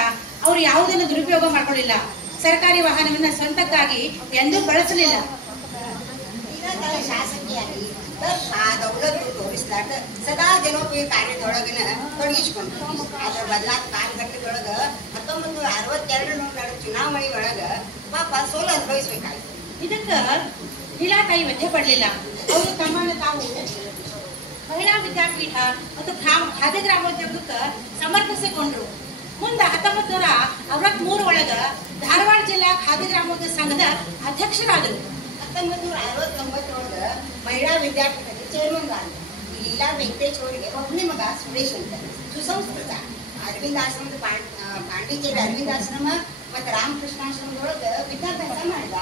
ಅವರು ಯಾವುದನ್ನು ದುರುಪಯೋಗ ಮಾಡ್ಕೊಳ್ಳಿಲ್ಲ. ಸರ್ಕಾರಿ ವಾಹನವನ್ನ ಸ್ವಂತಕ್ಕಾಗಿ ಎಂದೂ ಬಳಸಲಿಲ್ಲ. ಲೀಲಾತಾಯಿ ಶಾಸಕಿಯಾಗಿ ದೌಲತ್ತು ತೋರಿಸ್ಲಾಟ ಸದಾ ಜನೋಪಯೋಗಿ ಕಾರ್ಯದೊಳಗಿನ ತೊಡಗಿಸಿಕೊಂಡ್ರು. ಅದರ ಬದಲಾದ ಕಾಲಘಟ್ಟದೊಳಗ 1962 ನಡೆದ ಚುನಾವಣೆ ಒಳಗ ಪಾಪ ಸೋಲು ಅನುಭವಿಸಬೇಕಾಯ್ತು. ಇದಕ್ಕೆ ಲೀಲಾ ತಾಯಿ ವ್ಯಥೆ ಪಡಲಿಲ್ಲ. ಅವರು ತಮ್ಮನ್ನು ತಾವು ಮಹಿಳಾ ವಿದ್ಯಾಪೀಠ ಮತ್ತು ಖಾದಿ ಗ್ರಾಮೋದ್ಯೋಗಕ್ಕೆ ಸಮರ್ಪಿಸಿಕೊಂಡ್ರು. ಮುಂದೆ 1963 ಒಳಗ ಧಾರವಾಡ ಜಿಲ್ಲಾ ಖಾದಿ ಗ್ರಾಮೋದ್ಯೋಗ ಸಂಘದ ಅಧ್ಯಕ್ಷರಾದರು. 1969ರೊಳಗ ಮಹಿಳಾ ವಿದ್ಯಾಪೀಠದ ಚೇರ್ಮನ್ ಆದರು. ಲೀಲಾ ವೆಂಕಟೇಶ್ ಅವರಿಗೆ ಒಬ್ಬನೇ ಮಗ ಸುರೇಶ್ ಅಂತ ಸುಸಂಸ್ಕೃತ. ಅರವಿಂದ ಆಶ್ರಮದ ಪಾಂಡಿಚೇರಿ ಅರವಿಂದ ಆಶ್ರಮ ಮತ್ತು ರಾಮಕೃಷ್ಣಾಶ್ರಮದೊಳಗೆ ವಿದ್ಯಾಭ್ಯಾಸ ಮಾಡಿದ.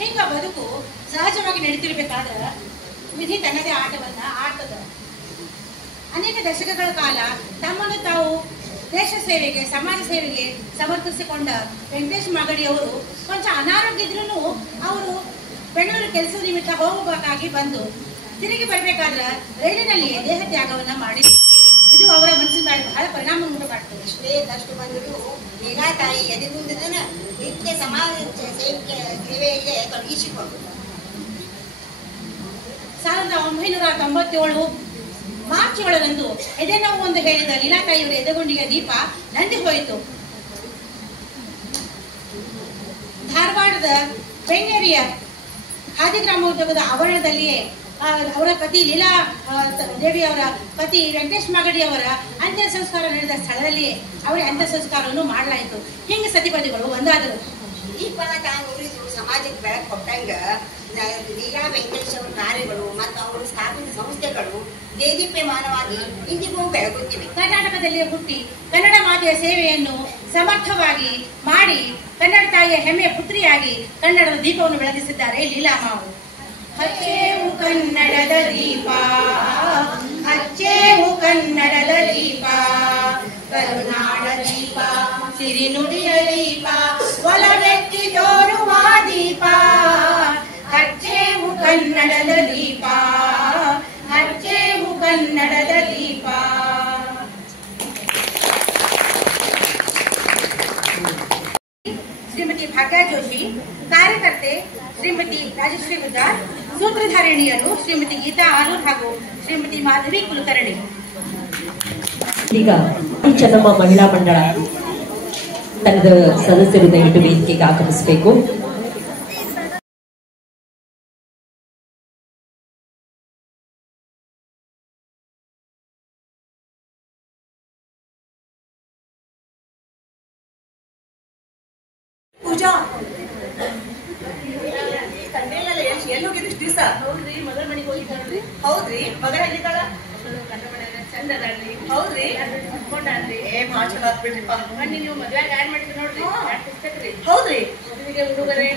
ಹಿಂಗ ಬದುಕು ಸಹಜವಾಗಿ ನಡೀತಿರ್ಬೇಕಾದ್ರೆ ವಿಧಿ ತನ್ನದೇ ಆಟವನ್ನ ಆಡ್ತದ. ಅನೇಕ ದಶಕಗಳ ಕಾಲ ತಮ್ಮನ್ನು ತಾವು ದೇಶ ಸೇವೆಗೆ, ಸಮಾಜ ಸೇವೆಗೆ ಸಮರ್ಪಿಸಿಕೊಂಡ ವೆಂಕಟೇಶ್ ಮಾಗಡಿ ಅವರು ಕೊಂಚ ಅನಾರೋಗ್ಯ ಇದ್ರೂ ಅವರು ಬೆಂಗಳೂರು ಕೆಲಸದ ನಿಮಿತ್ತ ಹೋಗಬೇಕಾಗಿ ಬಂದು ತಿರುಗಿ ಬರಬೇಕಾದ್ರೆ ರೈಲಿನಲ್ಲಿ ದೇಹ ತ್ಯಾಗವನ್ನ ಮಾಡಿ ಇದು ಅವರ ಮನಸ್ಸಿನ ಮೇಲೆ ಬಹಳ ಪರಿಣಾಮ ಉಂಟು ಮಾಡ್ತದೆ. ಎಷ್ಟೇ ಕಷ್ಟ ಬಂದರೂ ಲೀಲಾತಾಯಿ ಎದೆಗುಂದದನ ನಿತ್ಯ ಸಮಾಜ ಸೇವೆಯಲ್ಲೇ ತೊಡಗಿಸಿಕೊಂಡು 1997 ಮಾರ್ಚ್ 7ರಂದು ಎದೆನೋವು ಒಂದು ಹೇಳಿದ ಲೀಲಾತಾಯಿಯವರ ಎದೆಗುಂಡಿಗೆ ದೀಪ ನಂದಿ ಹೋಯಿತು. ಧಾರವಾಡದ ಬೆಂಗೇರಿಯ ಖಾದಿ ಗ್ರಾಮೋದ್ಯೋಗದ ಆವರಣದಲ್ಲಿಯೇ ಅವರ ಪತಿ ಲೀಲಾ ದೇವಿಯವರ ಪತಿ ವೆಂಕಟೇಶ್ ಮಾಗಡಿ ಅವರ ಅಂತ್ಯ ಸಂಸ್ಕಾರ ನಡೆದ ಸ್ಥಳದಲ್ಲಿಯೇ ಅವರ ಅಂತ್ಯ ಸಂಸ್ಕಾರವನ್ನು ಮಾಡಲಾಯಿತು. ಹಿಂಗೆ ಸತಿಪತಿಗಳು ಒಂದಾದರು. ದೀಪ ತಾನು ಉರಿದು ಸಮಾಜಕ್ಕೆ ಬೆಳಕು ಕೊಟ್ಟಂಗ ಲೀಲಾ ವೆಂಕಟೇಶ್ ಅವರ ಕಾರ್ಯಗಳು ಮತ್ತು ಅವರು ಸ್ಥಾಪಿತ ಸಂಸ್ಥೆಗಳು ದೇದೀಪ್ಯಮಾನವಾಗಿ ಇಂದಿಗೂ ಬೆಳಗುತ್ತಿವೆ. ಕರ್ನಾಟಕದಲ್ಲಿ ಹುಟ್ಟಿ ಕನ್ನಡ ಮಾತೆಯ ಸೇವೆಯನ್ನು ಸಮರ್ಥವಾಗಿ ಮಾಡಿ ಕನ್ನಡ ತಾಯಿಯ ಹೆಮ್ಮೆಯ ಪುತ್ರಿಯಾಗಿ ಕನ್ನಡದ ದೀಪವನ್ನು ಬೆಳಗಿಸಿದ್ದಾರೆ ಲೀಲಾಮ್ಮ ಅವರು. ಹಚ್ಚೇವು ಕನ್ನಡದ ದೀಪ, ಹಚ್ಚೇವು ಕನ್ನಡದ ದೀಪ, ಕರುನಾಡ ದೀಪ, ಸಿರಿನುಡಿಯ ದೀಪ, ಒಲವೆತ್ತಿ ತೋರುವ ದೀಪ, ಹಚ್ಚೇವು ಕನ್ನಡದ ದೀಪ, ಹಚ್ಚೇವು ಕನ್ನಡದ ದೀಪ. ಶ್ರೀಮತಿ ಭಾಗ್ಯ ಜೋಶಿ, ಕಾರ್ಯಕರ್ತೆ ಶ್ರೀಮತಿ ರಾಜಶ್ರೀ ಗುಜ್ಜಾರ್, ಸೂತ್ರಧಾರಿಣಿಯರು ಶ್ರೀಮತಿ ಗೀತಾ ಆಲೂರ್ ಹಾಗೂ ಶ್ರೀಮತಿ ಮಾಧವಿ ಕುಲಕರ್ಣಿ. ಈಗ ಚೆನ್ನಮ್ಮ ಮಹಿಳಾ ಮಂಡಳ ತಂಡದ ಸದಸ್ಯರು ದಯವಿಟ್ಟು ವೇದಿಕೆಗೆ ಆಗಮಿಸಬೇಕು. ಪೂಜಾ ಕಣ್ಣೆಲ್ಲ ಎಲ್ಲಿ ಹೋಗಿದ್ದು ಇಷ್ಟು ದಿವಸ? ಹೌದ್ರಿ, ಮಗಳ ಮನೆಗೆ ಹೋಗಿದ್ದಾಳ್ರಿ. ಹೌದ್ರಿ, ಮಗಳ ಹೇಗಿದ್ದಾಳ? ಗಂಡ ಮನೆಯಾಗ ಚಂದ ಅದಾಳ್ರಿ. ಹೌದ್ರಿ, ಅನ್ಕೊಂಡ್ರಿ. ಭಾಳ ಚಲೋ ಆಗ್ಬಿಡ್ರಿಪ್ಪ. ಬನ್ನಿ ನೀವು ಮದ್ವೆಗ ಆಡ್ ಮಾಡಿದ್ರಿ ನೋಡ್ರಿ, 2 ಪುಸ್ತಕ ರೀ. ಹೌದ್ರಿ, ಮದುವೆಗೆ ಉಡುಗೊರೆ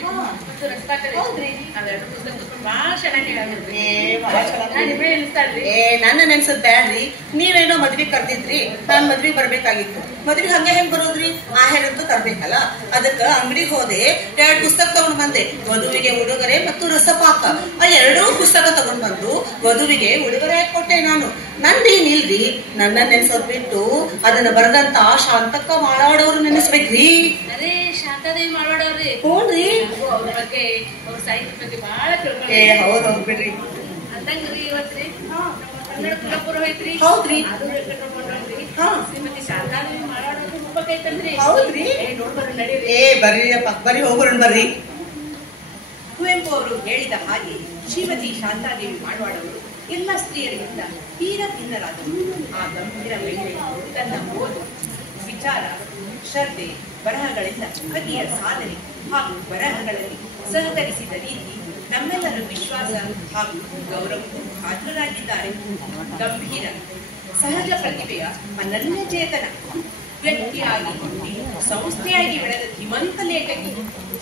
ಮತ್ತು ರಸ್ತಾಕರಿ. ಹೌದ್ರಿ, ಅವೆರಡು ಪುಸ್ತಕ ತಗೊಂಡು ಭಾಳ ಚೆನ್ನಾಗಿ ಹೇಳಿದ್ರಿ. ಭಾಳ ಚಲೋ. ನಾನು ಇಬ್ಬರೇ ನಿಲ್ತಾಳ್ರಿ. ನನ್ನ ನೆನ್ಸದ್ ಬ್ಯಾಡ್ರಿ, ನೀವೇನೋ ಮದ್ವಿಗ್ ಕರ್ದಿದ್ರಿ, ನಾನ್ ಮದ್ವಿಗ್ ಬರ್ಬೇಕಾಗಿತ್ತು. ಮದ್ವಿಗ್ ಹಂಗೆ ಹೆಂಗ್ ಬರೋದ್ರಿ? ಆಹೇರಂತೂ ತರ್ಬೇಕಲ್ಲ. ಅದಕ್ಕ ಅಂಗಡಿಗೆ ಹೋದೆ, 2 ಪುಸ್ತಕ ತಗೊಂಡ್ ಬಂದೆ. ವಧುವಿಗೆ ಉಡುಗೊರೆ ಮತ್ತು ರಸಪಾಕ. ಆ 2 ಪುಸ್ತಕ ತಗೊಂಡ್ ಬಂದು ವಧುವಿಗೆ ಉಡುಗೊರೆ ಕೊಟ್ಟೆ ನಾನು. ನಂದೇನಿಲ್ರಿ, ನನ್ನ ನೆನ್ಸೋದ್ ಬಿಟ್ಟು ಅದನ್ನ ಬರೆದಂತ ಶಾಂತಕ್ಕ ಮಾಳವಾಡವ್ರು ನೆನೆಸ್ಬೇಕ್ರಿ. ಅದೇ ಶಾಂತಾದೇವಿ ಮಾಡ್ಬೇಡವ್ರಿ. ಹ್ಞೂನ್ರಿ, ಅವ್ರ ಬಗ್ಗೆ, ಅವ್ರ ಸಾಹಿತ್ಯ ಬಗ್ಗೆ ಬಹಳ ತಿಳ್ಕೊಂಡ್ರಿ. ಹೌದ್ ಬಿಡ್ರಿ. ಅಂದಂಗ್ರಿ ಇವತ್ರಿ ಕನ್ನಡ ಕುಲಪುರ ಐತ್ರಿ. ಹೌದ್ರಿ, ಅದು ಕರ್ಕೊಂಡ್ರಿ. ಶ್ರೀಮತಿ ಶಾಂತಾದೇವಿ ಮಾಡ್ಬೇಡವ್ರು ಹೋಗ್ಬೇಕೈತಂದ್ರಿ. ಹೌದ್ರಿ, ನೋಡ್ಬರ್ರಿ, ನಡೀರಿ. ಬರ್ರಿಯಪ್ಪ, ಬರ್ರಿ ಹೋಗೋಣ ಬರ್ರಿ. ಕುವೆಂಪು ಅವರು ಹೇಳಿದ ಹಾಗೆ ಶ್ರೀಮತಿ ಶಾಂತಾದೇವಿ ಮಾಡ್ವಾಡವರು ಎಲ್ಲ ಸ್ತ್ರೀಯರಿಗಿಂತ ತೀರ ಭಿನ್ನರಾದರು. ಆ ಗಂಭೀರ ಮಹಿಳೆ ತನ್ನ ಓದು, ವಿಚಾರ, ಶ್ರದ್ಧೆ, ಬರಹಗಳಿಂದ ಕವಿಯ ಸಾಧನೆ ಹಾಗೂ ಬರಹಗಳಲ್ಲಿ ಸಹಕರಿಸಿದ ರೀತಿ ನಮ್ಮೆಲ್ಲರ ವಿಶ್ವಾಸ ಹಾಗೂ ಗೌರವಕ್ಕೂ ಪಾತ್ರರಾಗಿದ್ದಾರೆ. ಗಂಭೀರ ಸಹಜ ಪ್ರತಿಭೆಯ ಅನನ್ಯ ಚೇತನ, ವ್ಯಕ್ತಿಯಾಗಿ ಹುಟ್ಟಿ ಸಂಸ್ಥೆಯಾಗಿ ಬೆಳೆದ ಧೀಮಂತ ಲೇಖಕಿ.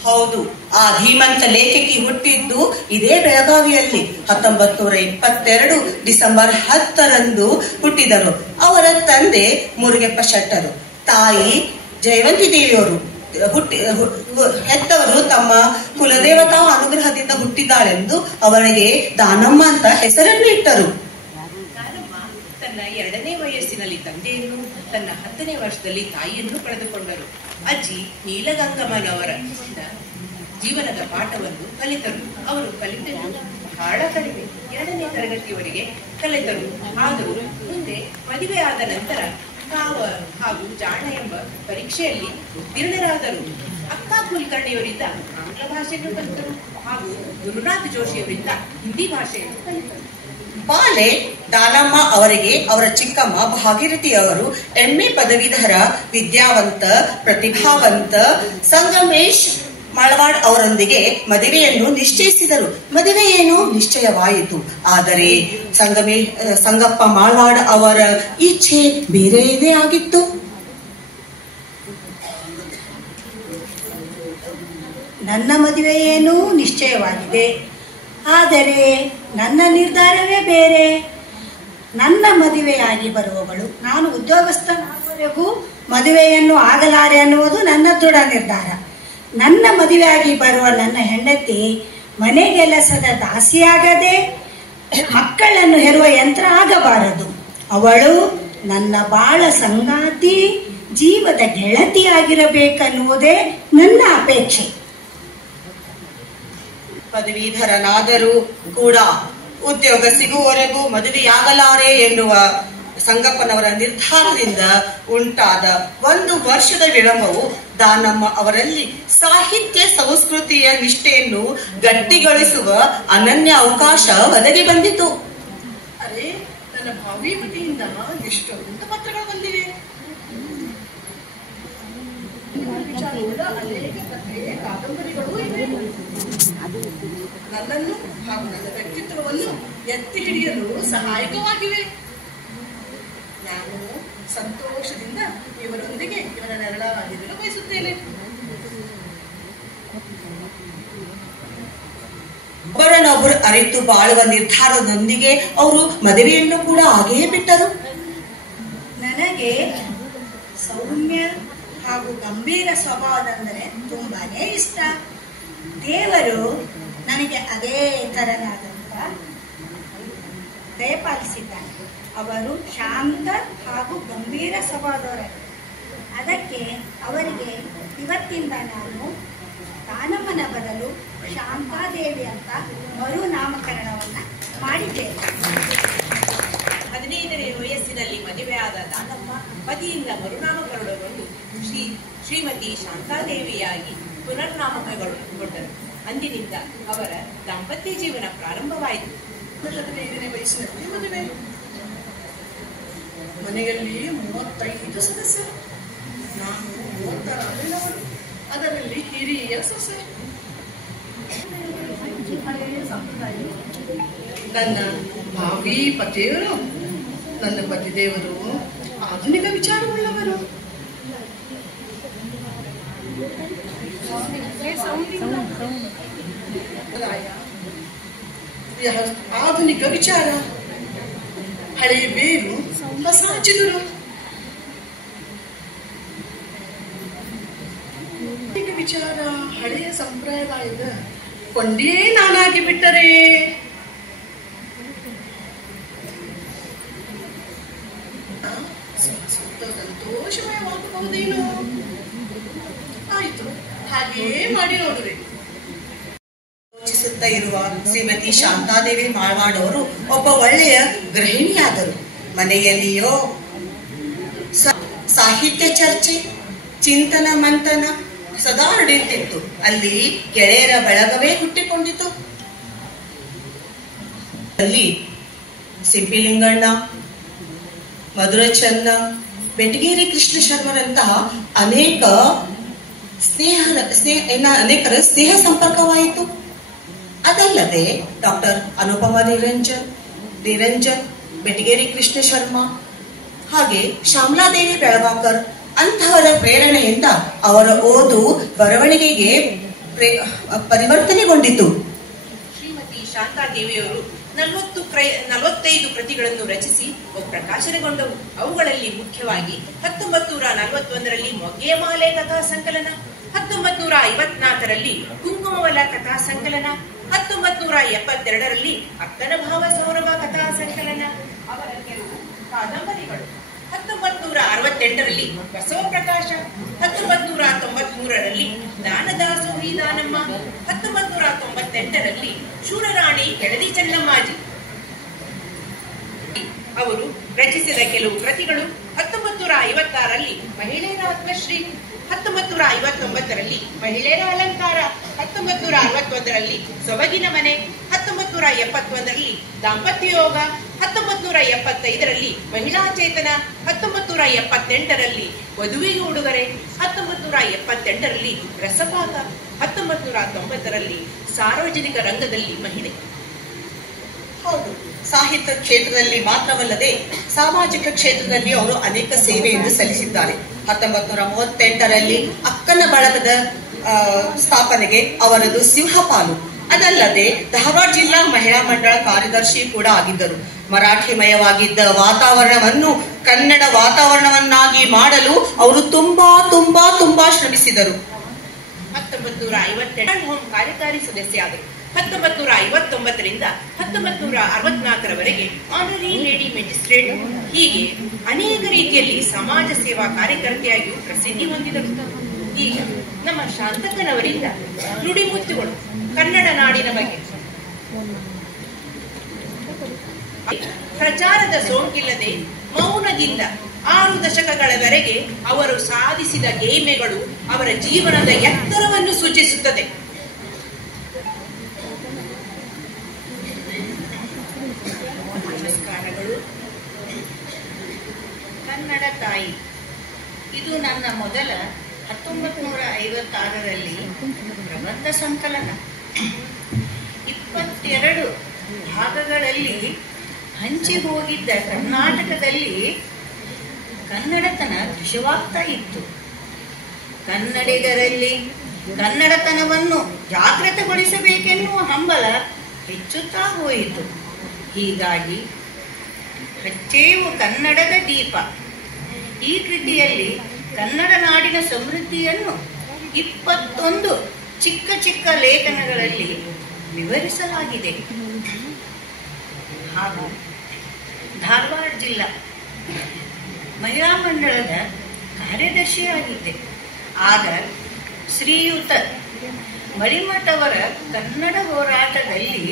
ಹೌದು, ಆ ಧೀಮಂತ ಲೇಖಕಿ ಹುಟ್ಟಿದ್ದು ಇದೇ ಬೆಳಗಾವಿಯಲ್ಲಿ 1922 ಡಿಸೆಂಬರ್ 10ರಂದು ಹುಟ್ಟಿದರು. ಅವರ ತಂದೆ ಮುರುಗೆಪ್ಪ ಶೆಟ್ಟರು, ತಾಯಿ ಜಯವಂತಿ ದೇವಿಯವರು. ಹೆತ್ತವರು ತಮ್ಮ ಕುಲದೇವತಾ ಅನುಗ್ರಹದಿಂದ ಹುಟ್ಟಿದ್ದಾಳೆಂದು ಅವರಿಗೆ ದಾನಮ್ಮ ಅಂತ ಹೆಸರನ್ನು ಇಟ್ಟರು. ದಾನಮ್ಮ ತನ್ನ 2ನೇ ವಯಸ್ಸಿನಲ್ಲಿ ತಂದೆಯನ್ನು, ತನ್ನ 10ನೇ ವರ್ಷದಲ್ಲಿ ತಾಯಿಯನ್ನು ಕಳೆದುಕೊಂಡರು. ಅಜ್ಜಿ ನೀಲಗಂಗಮ್ಮನವರ ಜೀವನದ ಪಾಠವನ್ನು ಕಲಿತರು. ಅವರು ಕಲಿತರು ಬಹಳ ಕಡಿಮೆ, 2ನೇ ತರಗತಿಯವರೆಗೆ ಕಲಿತರು. ಆದರೂ ಮುಂದೆ ಮದುವೆಯಾದ ನಂತರ ಕಾವ ಹಾಗೂ ಜಾಣ ಎಂಬ ಪರೀಕ್ಷೆಯಲ್ಲಿ ಉತ್ತೀರ್ಣರಾದರು. ಅಕ್ಕ ಕುಲಕರ್ಣಿಯವರಿಂದ ಆಂಗ್ಲ ಭಾಷೆಯನ್ನು ಕಲಿತರು ಹಾಗೂ ಗುರುನಾಥ್ ಜೋಶಿಯವರಿಂದ ಹಿಂದಿ ಭಾಷೆಯನ್ನು ಕಲಿತರು. ಬಾಲೆ ದಾನಮ್ಮ ಅವರಿಗೆ ಅವರ ಚಿಕ್ಕಮ್ಮ ಭಾಗೀರಥಿ ಅವರು MA ಪದವೀಧರ, ವಿದ್ಯಾವಂತ, ಪ್ರತಿಭಾವಂತ ಸಂಗಮೇಶ್ ಮಾಳವಾಡ್ ಅವರೊಂದಿಗೆ ಮದುವೆಯನ್ನು ನಿಶ್ಚಯಿಸಿದರು. ಮದುವೆ ಏನು ನಿಶ್ಚಯವಾಯಿತು. ಆದರೆ ಸಂಗಪ್ಪ ಮಾಳವಾಡ್ ಅವರ ಇಚ್ಛೆ ಬೇರೆಯದೇ ಆಗಿತ್ತು. ನನ್ನ ಮದುವೆ ಏನೂ ನಿಶ್ಚಯವಾಗಿದೆ, ಆದರೆ ನನ್ನ ನಿರ್ಧಾರವೇ ಬೇರೆ. ನನ್ನ ಮದುವೆಯಾಗಿ ಬರುವವಳು ನಾನು ಉದ್ಯೋಗಸ್ಥನಾಗುವವರೆಗೂ ಮದುವೆಯನ್ನು ಆಗಲಾರೆ ಅನ್ನುವುದು ನನ್ನ ದೃಢ ನಿರ್ಧಾರ. ನನ್ನ ಮದುವೆಯಾಗಿ ಬರುವ ನನ್ನ ಹೆಂಡತಿ ಮನೆಗೆಲಸದ ದಾಸಿಯಾಗದೆ ಮಕ್ಕಳನ್ನು ಹೆರುವ ಯಂತ್ರ ಆಗಬಾರದು. ಅವಳು ನನ್ನ ಬಾಳ ಸಂಗಾತಿ, ಜೀವದ ಗೆಳತಿಯಾಗಿರಬೇಕನ್ನುವುದೇ ನನ್ನ ಅಪೇಕ್ಷೆ. ಪದವೀಧರನಾದರೂ ಕೂಡ ಉದ್ಯೋಗ ಸಿಗುವವರೆಗೂ ಮದುವೆಯಾಗಲಾರೆ ಎನ್ನುವ ಸಂಗಪ್ಪನವರ ನಿರ್ಧಾರದಿಂದ ಉಂಟಾದ 1 ವರ್ಷದ ವಿಳಂಬವು ದಾನಮ್ಮ ಅವರಲ್ಲಿ ಸಾಹಿತ್ಯ ಸಂಸ್ಕೃತಿಯ ನಿಷ್ಠೆಯನ್ನು ಗಟ್ಟಿಗೊಳಿಸುವ ಅನನ್ಯ ಅವಕಾಶ ಒದಗಿ ಬಂದಿತು. ಅರೆ, ನನ್ನ ಭಾವಿ ಪತಿಯಿಂದ ಎಷ್ಟೊಂದು ಪತ್ರಗಳು ಬಂದಿವೆ. ಅನೇಕ ಕಥೆ, ಕಾದಂಬರಿಗಳು ಇವೆ. ನನ್ನನ್ನು ಹಾಗೂ ನನ್ನ ವ್ಯಕ್ತಿತ್ವವನ್ನು ಎತ್ತಿ ಹಿಡಿಯಲು ಸಹಾಯಕವಾಗಿವೆ. ನಾನು ಸಂತೋಷದಿಂದ ಇವರೊಂದಿಗೆ ಇವರ ನೆರಳಾಗಿರಲು ಬಯಸುತ್ತೇನೆ. ಒಬ್ಬರನ್ನೊಬ್ಬರು ಅರಿತು ಬಾಳುವ ನಿರ್ಧಾರದೊಂದಿಗೆ ಅವರು ಮದುವೆಯನ್ನು ಕೂಡ ಹಾಗೆಯೇ ಬಿಟ್ಟರು. ನನಗೆ ಸೌಮ್ಯ ಹಾಗೂ ಗಂಭೀರ ಸ್ವಭಾವದಂದರೆ ತುಂಬಾನೇ ಇಷ್ಟ. ದೇವರು ನನಗೆ ಅದೇ ತರನಾದಂತ ದಯಪಾಲಿಸಿದ್ದಾನೆ. ಅವರು ಶಾಂತ ಹಾಗೂ ಗಂಭೀರ ಸ್ವಭಾವದವರೇ. ಅದಕ್ಕೆ ಅವರಿಗೆ ಇವತ್ತಿಂದ ನಾನು ದಾನಮ್ಮನ ಬದಲು ಶಾಂತಾದೇವಿ ಅಂತ ಮರುನಾಮಕರಣವನ್ನ ಮಾಡಿದ್ದೇನೆ. 15ನೇ ವಯಸ್ಸಿನಲ್ಲಿ ಮದುವೆಯಾದ ದಾನಮ್ಮ ಪತಿಯಿಂದ ಮರುನಾಮಕರಣಗೊಂಡು ಶ್ರೀಮತಿ ಶಾಂತಾದೇವಿಯಾಗಿ ಪುನರ್ನಾಮಕಗೊಂಡರು. ಅಂದಿನಿಂದ ಅವರ ದಾಂಪತ್ಯ ಜೀವನ ಪ್ರಾರಂಭವಾಯಿತು. 15ನೇ ವಯಸ್ಸಿನಲ್ಲಿ ಮದುವೆ. ಮನೆಯಲ್ಲಿ 35 ಸದಸ್ಯರು. ನಾನು 30ರ ಅದರಲ್ಲಿ ಹಿರಿಯ ಸೊಸೆ. ನನ್ನ ಭಾವಿ ಪತಿಯವರು, ನನ್ನ ಪತಿದೇವರು ಆಧುನಿಕ ವಿಚಾರವುಳ್ಳವರು. ಆಧುನಿಕ ವಿಚಾರ, ಹಳೆಯ ಬೇರು ಹೊಸ ಚಿಗುರು. ವಿಚಾರ ಹಳೆಯ ಸಂಪ್ರದಾಯದ ಕೊಂಡೇ ನಾನಾಗಿ ಬಿಟ್ಟರೆ ಸಂತೋಷಮಯವಾಗಬಹುದೇನೋ. ಆಯ್ತು, ಹಾಗೇ ಮಾಡಿ ನೋಡ್ರಿ. ಯೋಚಿಸುತ್ತಾ ಇರುವ ಶ್ರೀಮತಿ ಶಾಂತಾದೇವಿ ಮಾಳ್ವಾಡ್ ಒಬ್ಬ ಒಳ್ಳೆಯ ಗೃಹಿಣಿಯಾದರು. ಮನೆಯಲ್ಲಿಯೋ ಸಾಹಿತ್ಯ ಚರ್ಚೆ, ಚಿಂತನ ಮಂಥನ ಸದಾ ನಡೆಯುತ್ತಿತ್ತು. ಅಲ್ಲಿ ಗೆಳೆಯರ ಬಳಗವೇ ಹುಟ್ಟಿಕೊಂಡಿತು. ಅಲ್ಲಿ ಸಿಂಪಿಲಿಂಗಣ್ಣ, ಮಧುರಚಂದ, ಬೆಟಗೇರಿ ಕೃಷ್ಣ ಶರ್ಮರಂತಹ ಅನೇಕರ ಸ್ನೇಹ ಸಂಪರ್ಕವಾಯಿತು. ಅದಲ್ಲದೆ ಡಾಕ್ಟರ್ ಅನುಪಮ ನಿರಂಜನ್, ಬೆಟಗೇರಿ ಕೃಷ್ಣ ಶರ್ಮ, ಹಾಗೆ ಶ್ಯಾಮಲಾದೇವಿ ಬೆಳಗಾಕರ್ ಅಂತಹವರ ಪ್ರೇರಣೆಯಿಂದ ಅವರ ಓದು ಬರವಣಿಗೆಗೆ ಪರಿವರ್ತನೆಗೊಂಡಿತು. ಶ್ರೀಮತಿ ಶಾಂತಾದೇವಿಯವರು 45 ಕೃತಿಗಳನ್ನು ರಚಿಸಿ ಪ್ರಕಾಶನಗೊಂಡವು. ಅವುಗಳಲ್ಲಿ ಮುಖ್ಯವಾಗಿ 1941ರಲ್ಲಿ ಮೊಗ್ಗೆಯ ಮಾಲೆ ಕಥಾ ಸಂಕಲನ, 1954ರಲ್ಲಿ ಕುಂಕುಮವಲ ಕಥಾ ಸಂಕಲನ, 1972ರಲ್ಲಿ ಅಕ್ಕನ ಭಾವ ಸೌರಭ ಕಥಾ ಸಂಕಲನ, ಅವರ ಕೆಲವು ಕಾದಂಬರಿಗಳು, 1968ರಲ್ಲಿ ಬಸವ ಪ್ರಕಾಶ, 1993ರಲ್ಲಿ ದಾನದಾಸೋಹಿ ದಾನಮ್ಮ, 1998ರಲ್ಲಿ ಶೂರರಾಣಿ ಕೆಳದಿ ಚೆನ್ನಮ್ಮಾಜಿ. ಅವರು ರಚಿಸಿದ ಕೆಲವು ಕೃತಿಗಳು 1956ರಲ್ಲಿ ಮಹಿಳೆಯರ ಆತ್ಮಶ್ರೀ, 1959ರಲ್ಲಿ ಮಹಿಳೆಯರ ಅಲಂಕಾರ, 1961ರಲ್ಲಿ ಸೊಬಗಿನ ಮನೆ, 1971ರಲ್ಲಿ ದಾಂಪತ್ಯ ಯೋಗ, 1975ರಲ್ಲಿ ಮಹಿಳಾ ಚೇತನ, 1978ರಲ್ಲಿ ವಧುವಿಗೆ ಉಡುಗೊರೆ, 1978ರಲ್ಲಿ ರಸಪಾತ, 1990ರಲ್ಲಿ ಸಾರ್ವಜನಿಕ ರಂಗದಲ್ಲಿ ಮಹಿಳೆ. ಹೌದು, ಸಾಹಿತ್ಯ ಕ್ಷೇತ್ರದಲ್ಲಿ ಮಾತ್ರವಲ್ಲದೆ ಸಾಮಾಜಿಕ ಕ್ಷೇತ್ರದಲ್ಲಿ ಅವರು ಅನೇಕ ಸೇವೆಯನ್ನು ಸಲ್ಲಿಸಿದ್ದಾರೆ. 1938ರಲ್ಲಿ ಅಕ್ಕನ ಬಳಗದ ಸ್ಥಾಪನೆಗೆ ಅವರದು ಸಿಂಹಪಾಲು. ಅದಲ್ಲದೆ ಧಾರವಾಡ ಜಿಲ್ಲಾ ಮಹಿಳಾ ಮಂಡಳ ಕಾರ್ಯದರ್ಶಿ ಕೂಡ ಆಗಿದ್ದರು. ಮರಾಠಿಮಯವಾಗಿದ್ದ ವಾತಾವರಣವನ್ನು ಕನ್ನಡ ವಾತಾವರಣವನ್ನಾಗಿ ಮಾಡಲು ಅವರು ತುಂಬಾ ತುಂಬಾ ತುಂಬಾ ಶ್ರಮಿಸಿದರು. 1958 ಹೋಮ್ ಕಾರ್ಯಕಾರಿ ಸದಸ್ಯ ಆದರು. 1959ರಿಂದ 1964ರವರೆಗೆ ಆನರಿ ಲೇಡಿ ಮ್ಯಾಜಿಸ್ಟ್ರೇಟ್. ಹೀಗೆ ಅನೇಕ ರೀತಿಯಲ್ಲಿ ಸಮಾಜ ಸೇವಾ ಕಾರ್ಯಕರ್ತೆಯಾಗಿಯೂ ಪ್ರಸಿದ್ಧಿ ಹೊಂದಿದರು. ಈಗ ನಮ್ಮ ಶಾಂತಕ್ಕನವರಿಂದ ನುಡಿಮುತ್ತುಗಳು ಕನ್ನಡ ನಾಡಿನ ಬಗ್ಗೆ. ಪ್ರಚಾರದ ಸೋಂಕಿಲ್ಲದೆ ಮೌನದಿಂದ 6 ದಶಕಗಳವರೆಗೆ ಅವರು ಸಾಧಿಸಿದ ಗೇಮೆಗಳು ಅವರ ಜೀವನದ ಎತ್ತರವನ್ನು ಸೂಚಿಸುತ್ತದೆ. ನಮಸ್ಕಾರಗಳು. ಕನ್ನಡ ತಾಯಿ, ಇದು ನನ್ನ ಮೊದಲ 1956ರಲ್ಲಿ ಪ್ರಬಂಧ ಸಂಕಲನ. 22 ಭಾಗಗಳಲ್ಲಿ ಹಂಚಿ ಹೋಗಿದ್ದ ಕರ್ನಾಟಕದಲ್ಲಿ ಕನ್ನಡತನ ದೃಶ್ಯವಾಗ್ತಾ ಇತ್ತು. ಕನ್ನಡಿಗರಲ್ಲಿ ಕನ್ನಡತನವನ್ನು ಜಾಗೃತಗೊಳಿಸಬೇಕೆನ್ನುವ ಹಂಬಲ ಹೆಚ್ಚುತ್ತಾ ಹೋಯಿತು. ಹೀಗಾಗಿ ಹಚ್ಚೇವು ಕನ್ನಡದ ದೀಪ ಈ ಕೃತಿಯಲ್ಲಿ ಕನ್ನಡ ನಾಡಿನ ಸಮೃದ್ಧಿಯನ್ನು 21 ಚಿಕ್ಕ ಚಿಕ್ಕ ಲೇಖನಗಳಲ್ಲಿ ವಿವರಿಸಲಾಗಿದೆ. ಹಾಗೂ ಧಾರವಾಡ ಜಿಲ್ಲಾ ಮಹಿಳಾ ಮಂಡಳದ ಕಾರ್ಯದರ್ಶಿಯಾಗಿದ್ದೆ. ಆಗ ಶ್ರೀಯುತ ಮಳಿಮಠ ಅವರ ಕನ್ನಡ ಹೋರಾಟದಲ್ಲಿ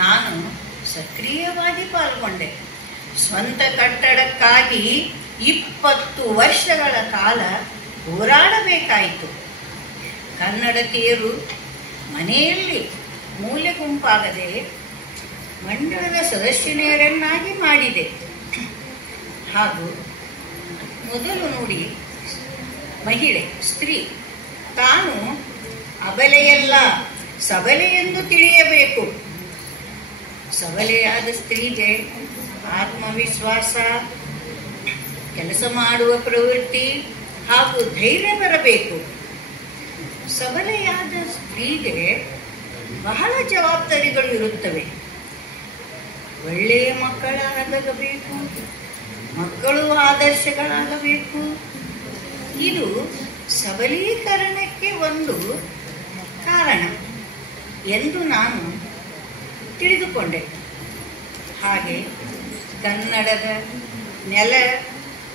ನಾನು ಸಕ್ರಿಯವಾಗಿ ಪಾಲ್ಗೊಂಡೆ. ಸ್ವಂತ ಕಟ್ಟಡಕ್ಕಾಗಿ 20 ವರ್ಷಗಳ ಕಾಲ ಹೋರಾಡಬೇಕಾಯಿತು. ಕನ್ನಡತಿಯರು ಮನೆಯಲ್ಲಿ ಮೂಲೆ ಗುಂಪಾಗದೆ ಮಂಡಳದ ಸದಸ್ಯನೆಯರನ್ನಾಗಿ ಮಾಡಿದೆ. ಹಾಗೂ ಮೊದಲು ನೋಡಿ, ಮಹಿಳೆ ಸ್ತ್ರೀ ತಾನು ಅಬಲೆಯಲ್ಲ, ಸಬಲೆ ಎಂದು ತಿಳಿಯಬೇಕು. ಸಬಲೆಯಾದ ಸ್ತ್ರೀಗೆ ಆತ್ಮವಿಶ್ವಾಸ, ಕೆಲಸ ಮಾಡುವ ಪ್ರವೃತ್ತಿ ಹಾಗೂ ಧೈರ್ಯ ಬರಬೇಕು. ಸಬಲೆಯಾದ ಸ್ತ್ರೀಗೆ ಬಹಳ ಜವಾಬ್ದಾರಿಗಳು ಇರುತ್ತವೆ. ಒಳ್ಳೆಯ ಮಕ್ಕಳಾಗಬೇಕು, ಮಕ್ಕಳು ಆದರ್ಶಗಳಾಗಬೇಕು. ಇದು ಸಬಲೀಕರಣಕ್ಕೆ ಒಂದು ಕಾರಣ ಎಂದು ನಾನು ತಿಳಿದುಕೊಂಡೆ. ಹಾಗೆ ಕನ್ನಡದ ನೆಲ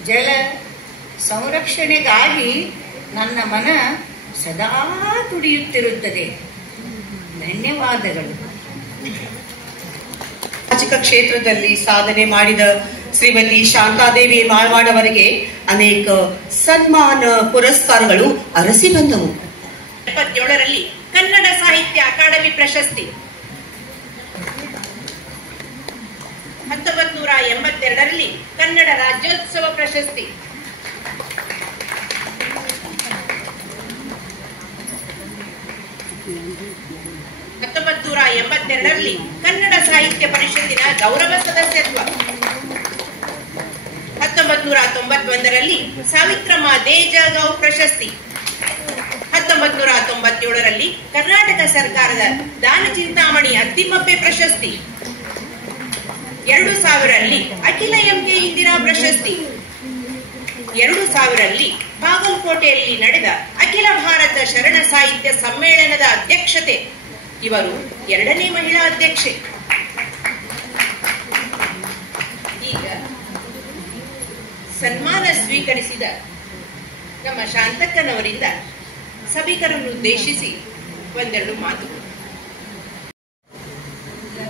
ಜಲ ಸಂರಕ್ಷಣೆಗಾಗಿ ನನ್ನ ಮನ ಸದಾ ತುಡಿಯುತ್ತಿರುತ್ತದೆ. ಧನ್ಯವಾದಗಳು. ಸಾಮಾಜಿಕ ಕ್ಷೇತ್ರದಲ್ಲಿ ಸಾಧನೆ ಮಾಡಿದ ಶ್ರೀಮತಿ ಶಾಂತಾದೇವಿ ಮಾಳ್ವಾಡ್ ಅವರಿಗೆ ಅನೇಕ ಸನ್ಮಾನ ಪುರಸ್ಕಾರಗಳು ಅರಸಿ ಬಂದವು. 77ರಲ್ಲಿ ಕನ್ನಡ ಸಾಹಿತ್ಯ ಅಕಾಡೆಮಿ ಪ್ರಶಸ್ತಿ, 1982ರಲ್ಲಿ ಕನ್ನಡ ರಾಜ್ಯೋತ್ಸವ ಪ್ರಶಸ್ತಿ, 1982ರಲ್ಲಿ ಕನ್ನಡ ಸಾಹಿತ್ಯ ಪರಿಷತ್ತಿನ ಗೌರವ ಸದಸ್ಯತ್ವ, 1991ರಲ್ಲಿ ಸಾವಿತ್ರಮ್ಮ ದೇಜಗೌ ಪ್ರಶಸ್ತಿ, 1997ರಲ್ಲಿ ಕರ್ನಾಟಕ ಸರ್ಕಾರದ ದಾನ ಚಿಂತಾಮಣಿ ಅತ್ತಿಮಬ್ಬೆ ಪ್ರಶಸ್ತಿ, 2000ರಲ್ಲಿ ಅಖಿಲ ಎಂಕೆ ಇಂದಿರಾ ಪ್ರಶಸ್ತಿ, 2000ರಲ್ಲಿ ಬಾಗಲಕೋಟೆಯಲ್ಲಿ ನಡೆದ ಅಖಿಲ ಭಾರತ ಶರಣ ಸಾಹಿತ್ಯ ಸಮ್ಮೇಳನದ ಅಧ್ಯಕ್ಷತೆ. ಇವರು 2ನೇ ಮಹಿಳಾ ಅಧ್ಯಕ್ಷೆ. ಈಗ ಸನ್ಮಾನ ಸ್ವೀಕರಿಸಿದ ನಮ್ಮ ಶಾಂತಕ್ಕನವರಿಂದ ಸಭಿಕರನ್ನು ಉದ್ದೇಶಿಸಿ ಒಂದೆರಡು ಮಾತುಗಳು.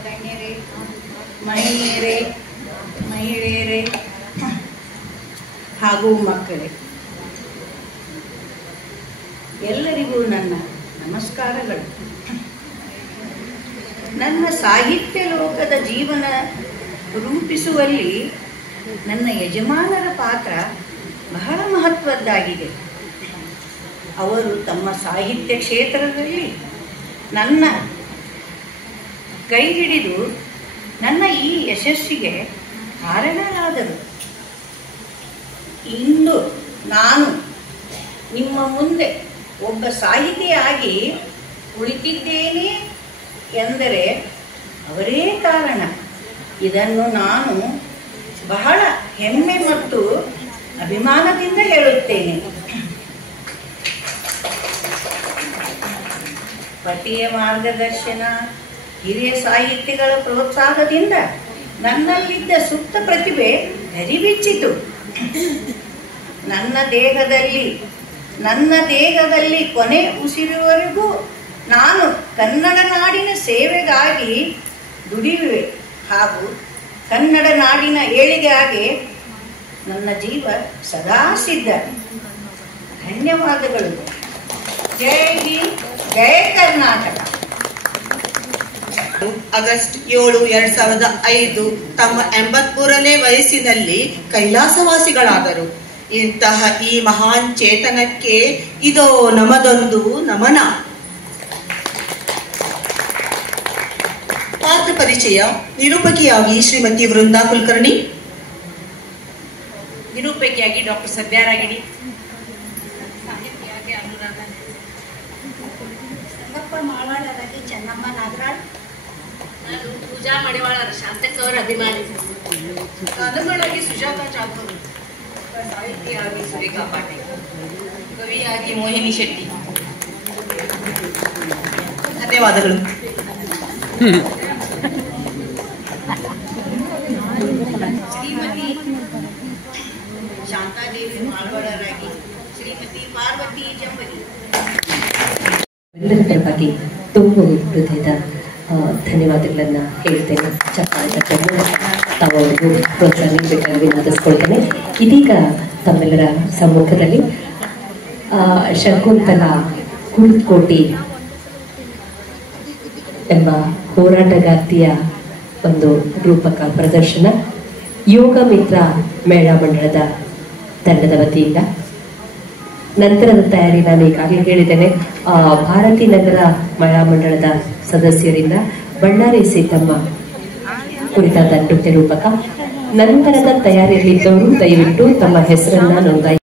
ಗಣ್ಯರೇ, ಮಹಿಳೆಯರೇ, ಮಹಿಳೆಯರೇ ಹಾಗೂ ಮಕ್ಕಳೇ, ಎಲ್ಲರಿಗೂ ನನ್ನ ನಮಸ್ಕಾರಗಳು. ನನ್ನ ಸಾಹಿತ್ಯ ಲೋಕದ ಜೀವನ ರೂಪಿಸುವಲ್ಲಿ ನನ್ನ ಯಜಮಾನರ ಪಾತ್ರ ಬಹಳ ಮಹತ್ವದ್ದಾಗಿದೆ. ಅವರು ತಮ್ಮ ಸಾಹಿತ್ಯ ಕ್ಷೇತ್ರದಲ್ಲಿ ನನ್ನ ಕೈ ಹಿಡಿದು ನನ್ನ ಈ ಯಶಸ್ಸಿಗೆ ಕಾರಣರಾದರು. ಇಂದು ನಾನು ನಿಮ್ಮ ಮುಂದೆ ಒಬ್ಬ ಸಾಹಿತಿಯಾಗಿ ಕುಳಿತಿದ್ದೇನೆ ಎಂದರೆ ಅವರೇ ಕಾರಣ. ಇದನ್ನು ನಾನು ಬಹಳ ಹೆಮ್ಮೆ ಮತ್ತು ಅಭಿಮಾನದಿಂದ ಹೇಳುತ್ತೇನೆ. ಪತಿಯ ಮಾರ್ಗದರ್ಶನ, ಹಿರಿಯ ಸಾಹಿತಿಗಳ ಪ್ರೋತ್ಸಾಹದಿಂದ ನನ್ನಲ್ಲಿದ್ದ ಸುಪ್ತ ಪ್ರತಿಭೆ ಧರಿಬಿಚ್ಚಿತು. ನನ್ನ ದೇಹದಲ್ಲಿ ಕೊನೆ ಉಸಿರುವರೆಗೂ ನಾನು ಕನ್ನಡ ನಾಡಿನ ಸೇವೆಗಾಗಿ ದುಡಿಯುವೆ ಹಾಗೂ ಕನ್ನಡ ನಾಡಿನ ಏಳಿಗೆಗಾಗಿ ನನ್ನ ಜೀವ ಸದಾ ಸಿದ್ಧ. ಧನ್ಯವಾದಗಳು. ಜೈ ಹಿಂದ್, ಜೈ ಕರ್ನಾಟಕ. ಆಗಸ್ಟ್ 7, 2005 ತಮ್ಮ 83ನೇ ವಯಸ್ಸಿನಲ್ಲಿ ಕೈಲಾಸವಾಸಿಗಳಾದರು. ಇಂತಹ ಈ ಮಹಾನ್ ಚೇತನಕ್ಕೆ ಇದೋ ನಮದೊಂದು ನಮನ. ಪಾತ್ರ ಪರಿಚಯ. ನಿರೂಪಕಿಯಾಗಿ ಶ್ರೀಮತಿ ವೃಂದಾ ಕುಲಕರ್ಣಿ, ನಿರೂಪಕಿಯಾಗಿ ಡಾಕ್ಟರ್ ಸದ್ಯಾರಾಗಿಡಿ, ಸಾಹಿತಿಯಾಗಿ ಅನುರಾಧ, ಸಂಗಪ್ಪ ಮಾಳವಾಡರಾಗಿ ಚೆನ್ನಮ್ಮ ನಾಗರಾಳ್, ನಾನು ಪೂಜಾ ಮಡಿವಾಳರ ಶಾಂತಕ್ ಅವರ ಅಭಿಮಾನಿ, ಕಾದಂಬರಿಯಾಗಿ ಸುಜಾತಾ ಚಾಕೂರ್, ಸಾಹಿತಿಯಾಗಿ ಸುರೇಖಾ ಪಾಟೀಲ್, ಕವಿಯಾಗಿ ಮೋಹಿನಿ ಶೆಟ್ಟಿ. ಧನ್ಯವಾದಗಳು. ಶ್ರೀಮತಿ ಶಾಂತಾದೇವಿ ಮಾಳ್ವಾಡರಾಗಿ ಶ್ರೀಮತಿ ಪಾರ್ವತಿ ಜಂಬಲಿ. ಎಲ್ಲರ ಪರವಾಗಿ ತುಂಬ ಹೃದಯದ ಧನ್ಯವಾದಗಳನ್ನ ಹೇಳ್ತೇನೆ. ಚಪ್ಪಾಳೆ ತಟ್ಟನ್ನು ತಾವರಿಗೂ ಪ್ರೋತ್ಸಾಹ ನೀಡಬೇಕಾಗಿ ವಿನಂತಿಸ್ಕೊಳ್ತೇನೆ. ಇದೀಗ ತಮ್ಮೆಲ್ಲರ ಸಮ್ಮುಖದಲ್ಲಿ ಶಕುಂತಲಾ ಕುಳ್ಕೋಟಿ ಎಂಬ ಹೋರಾಟಗಾರ್ತಿಯ ಒಂದು ರೂಪಕ ಪ್ರದರ್ಶನ ಯೋಗ ಮಿತ್ರ ಮೇಳ ಮಂಡಳದ ತಂಡದ ವತಿಯಿಂದ ನಂತರದ ತಯಾರಿ ನಾನು ಈಗಾಗಲೇ ಹೇಳಿದ್ದೇನೆ. ಭಾರತಿ ನಗರ ಮಹಿಳಾ ಮಂಡಳದ ಸದಸ್ಯರಿಂದ ಬಳ್ಳಾರಿ ಸೀತಮ್ಮ ಕುರಿತಾದ ನೃತ್ಯ ರೂಪಕ. ನಂತರದ ತಯಾರಿಯಲ್ಲಿದ್ದವರು ದಯವಿಟ್ಟು ತಮ್ಮ ಹೆಸರನ್ನ ನೋಂದಾಯಿಸಿ.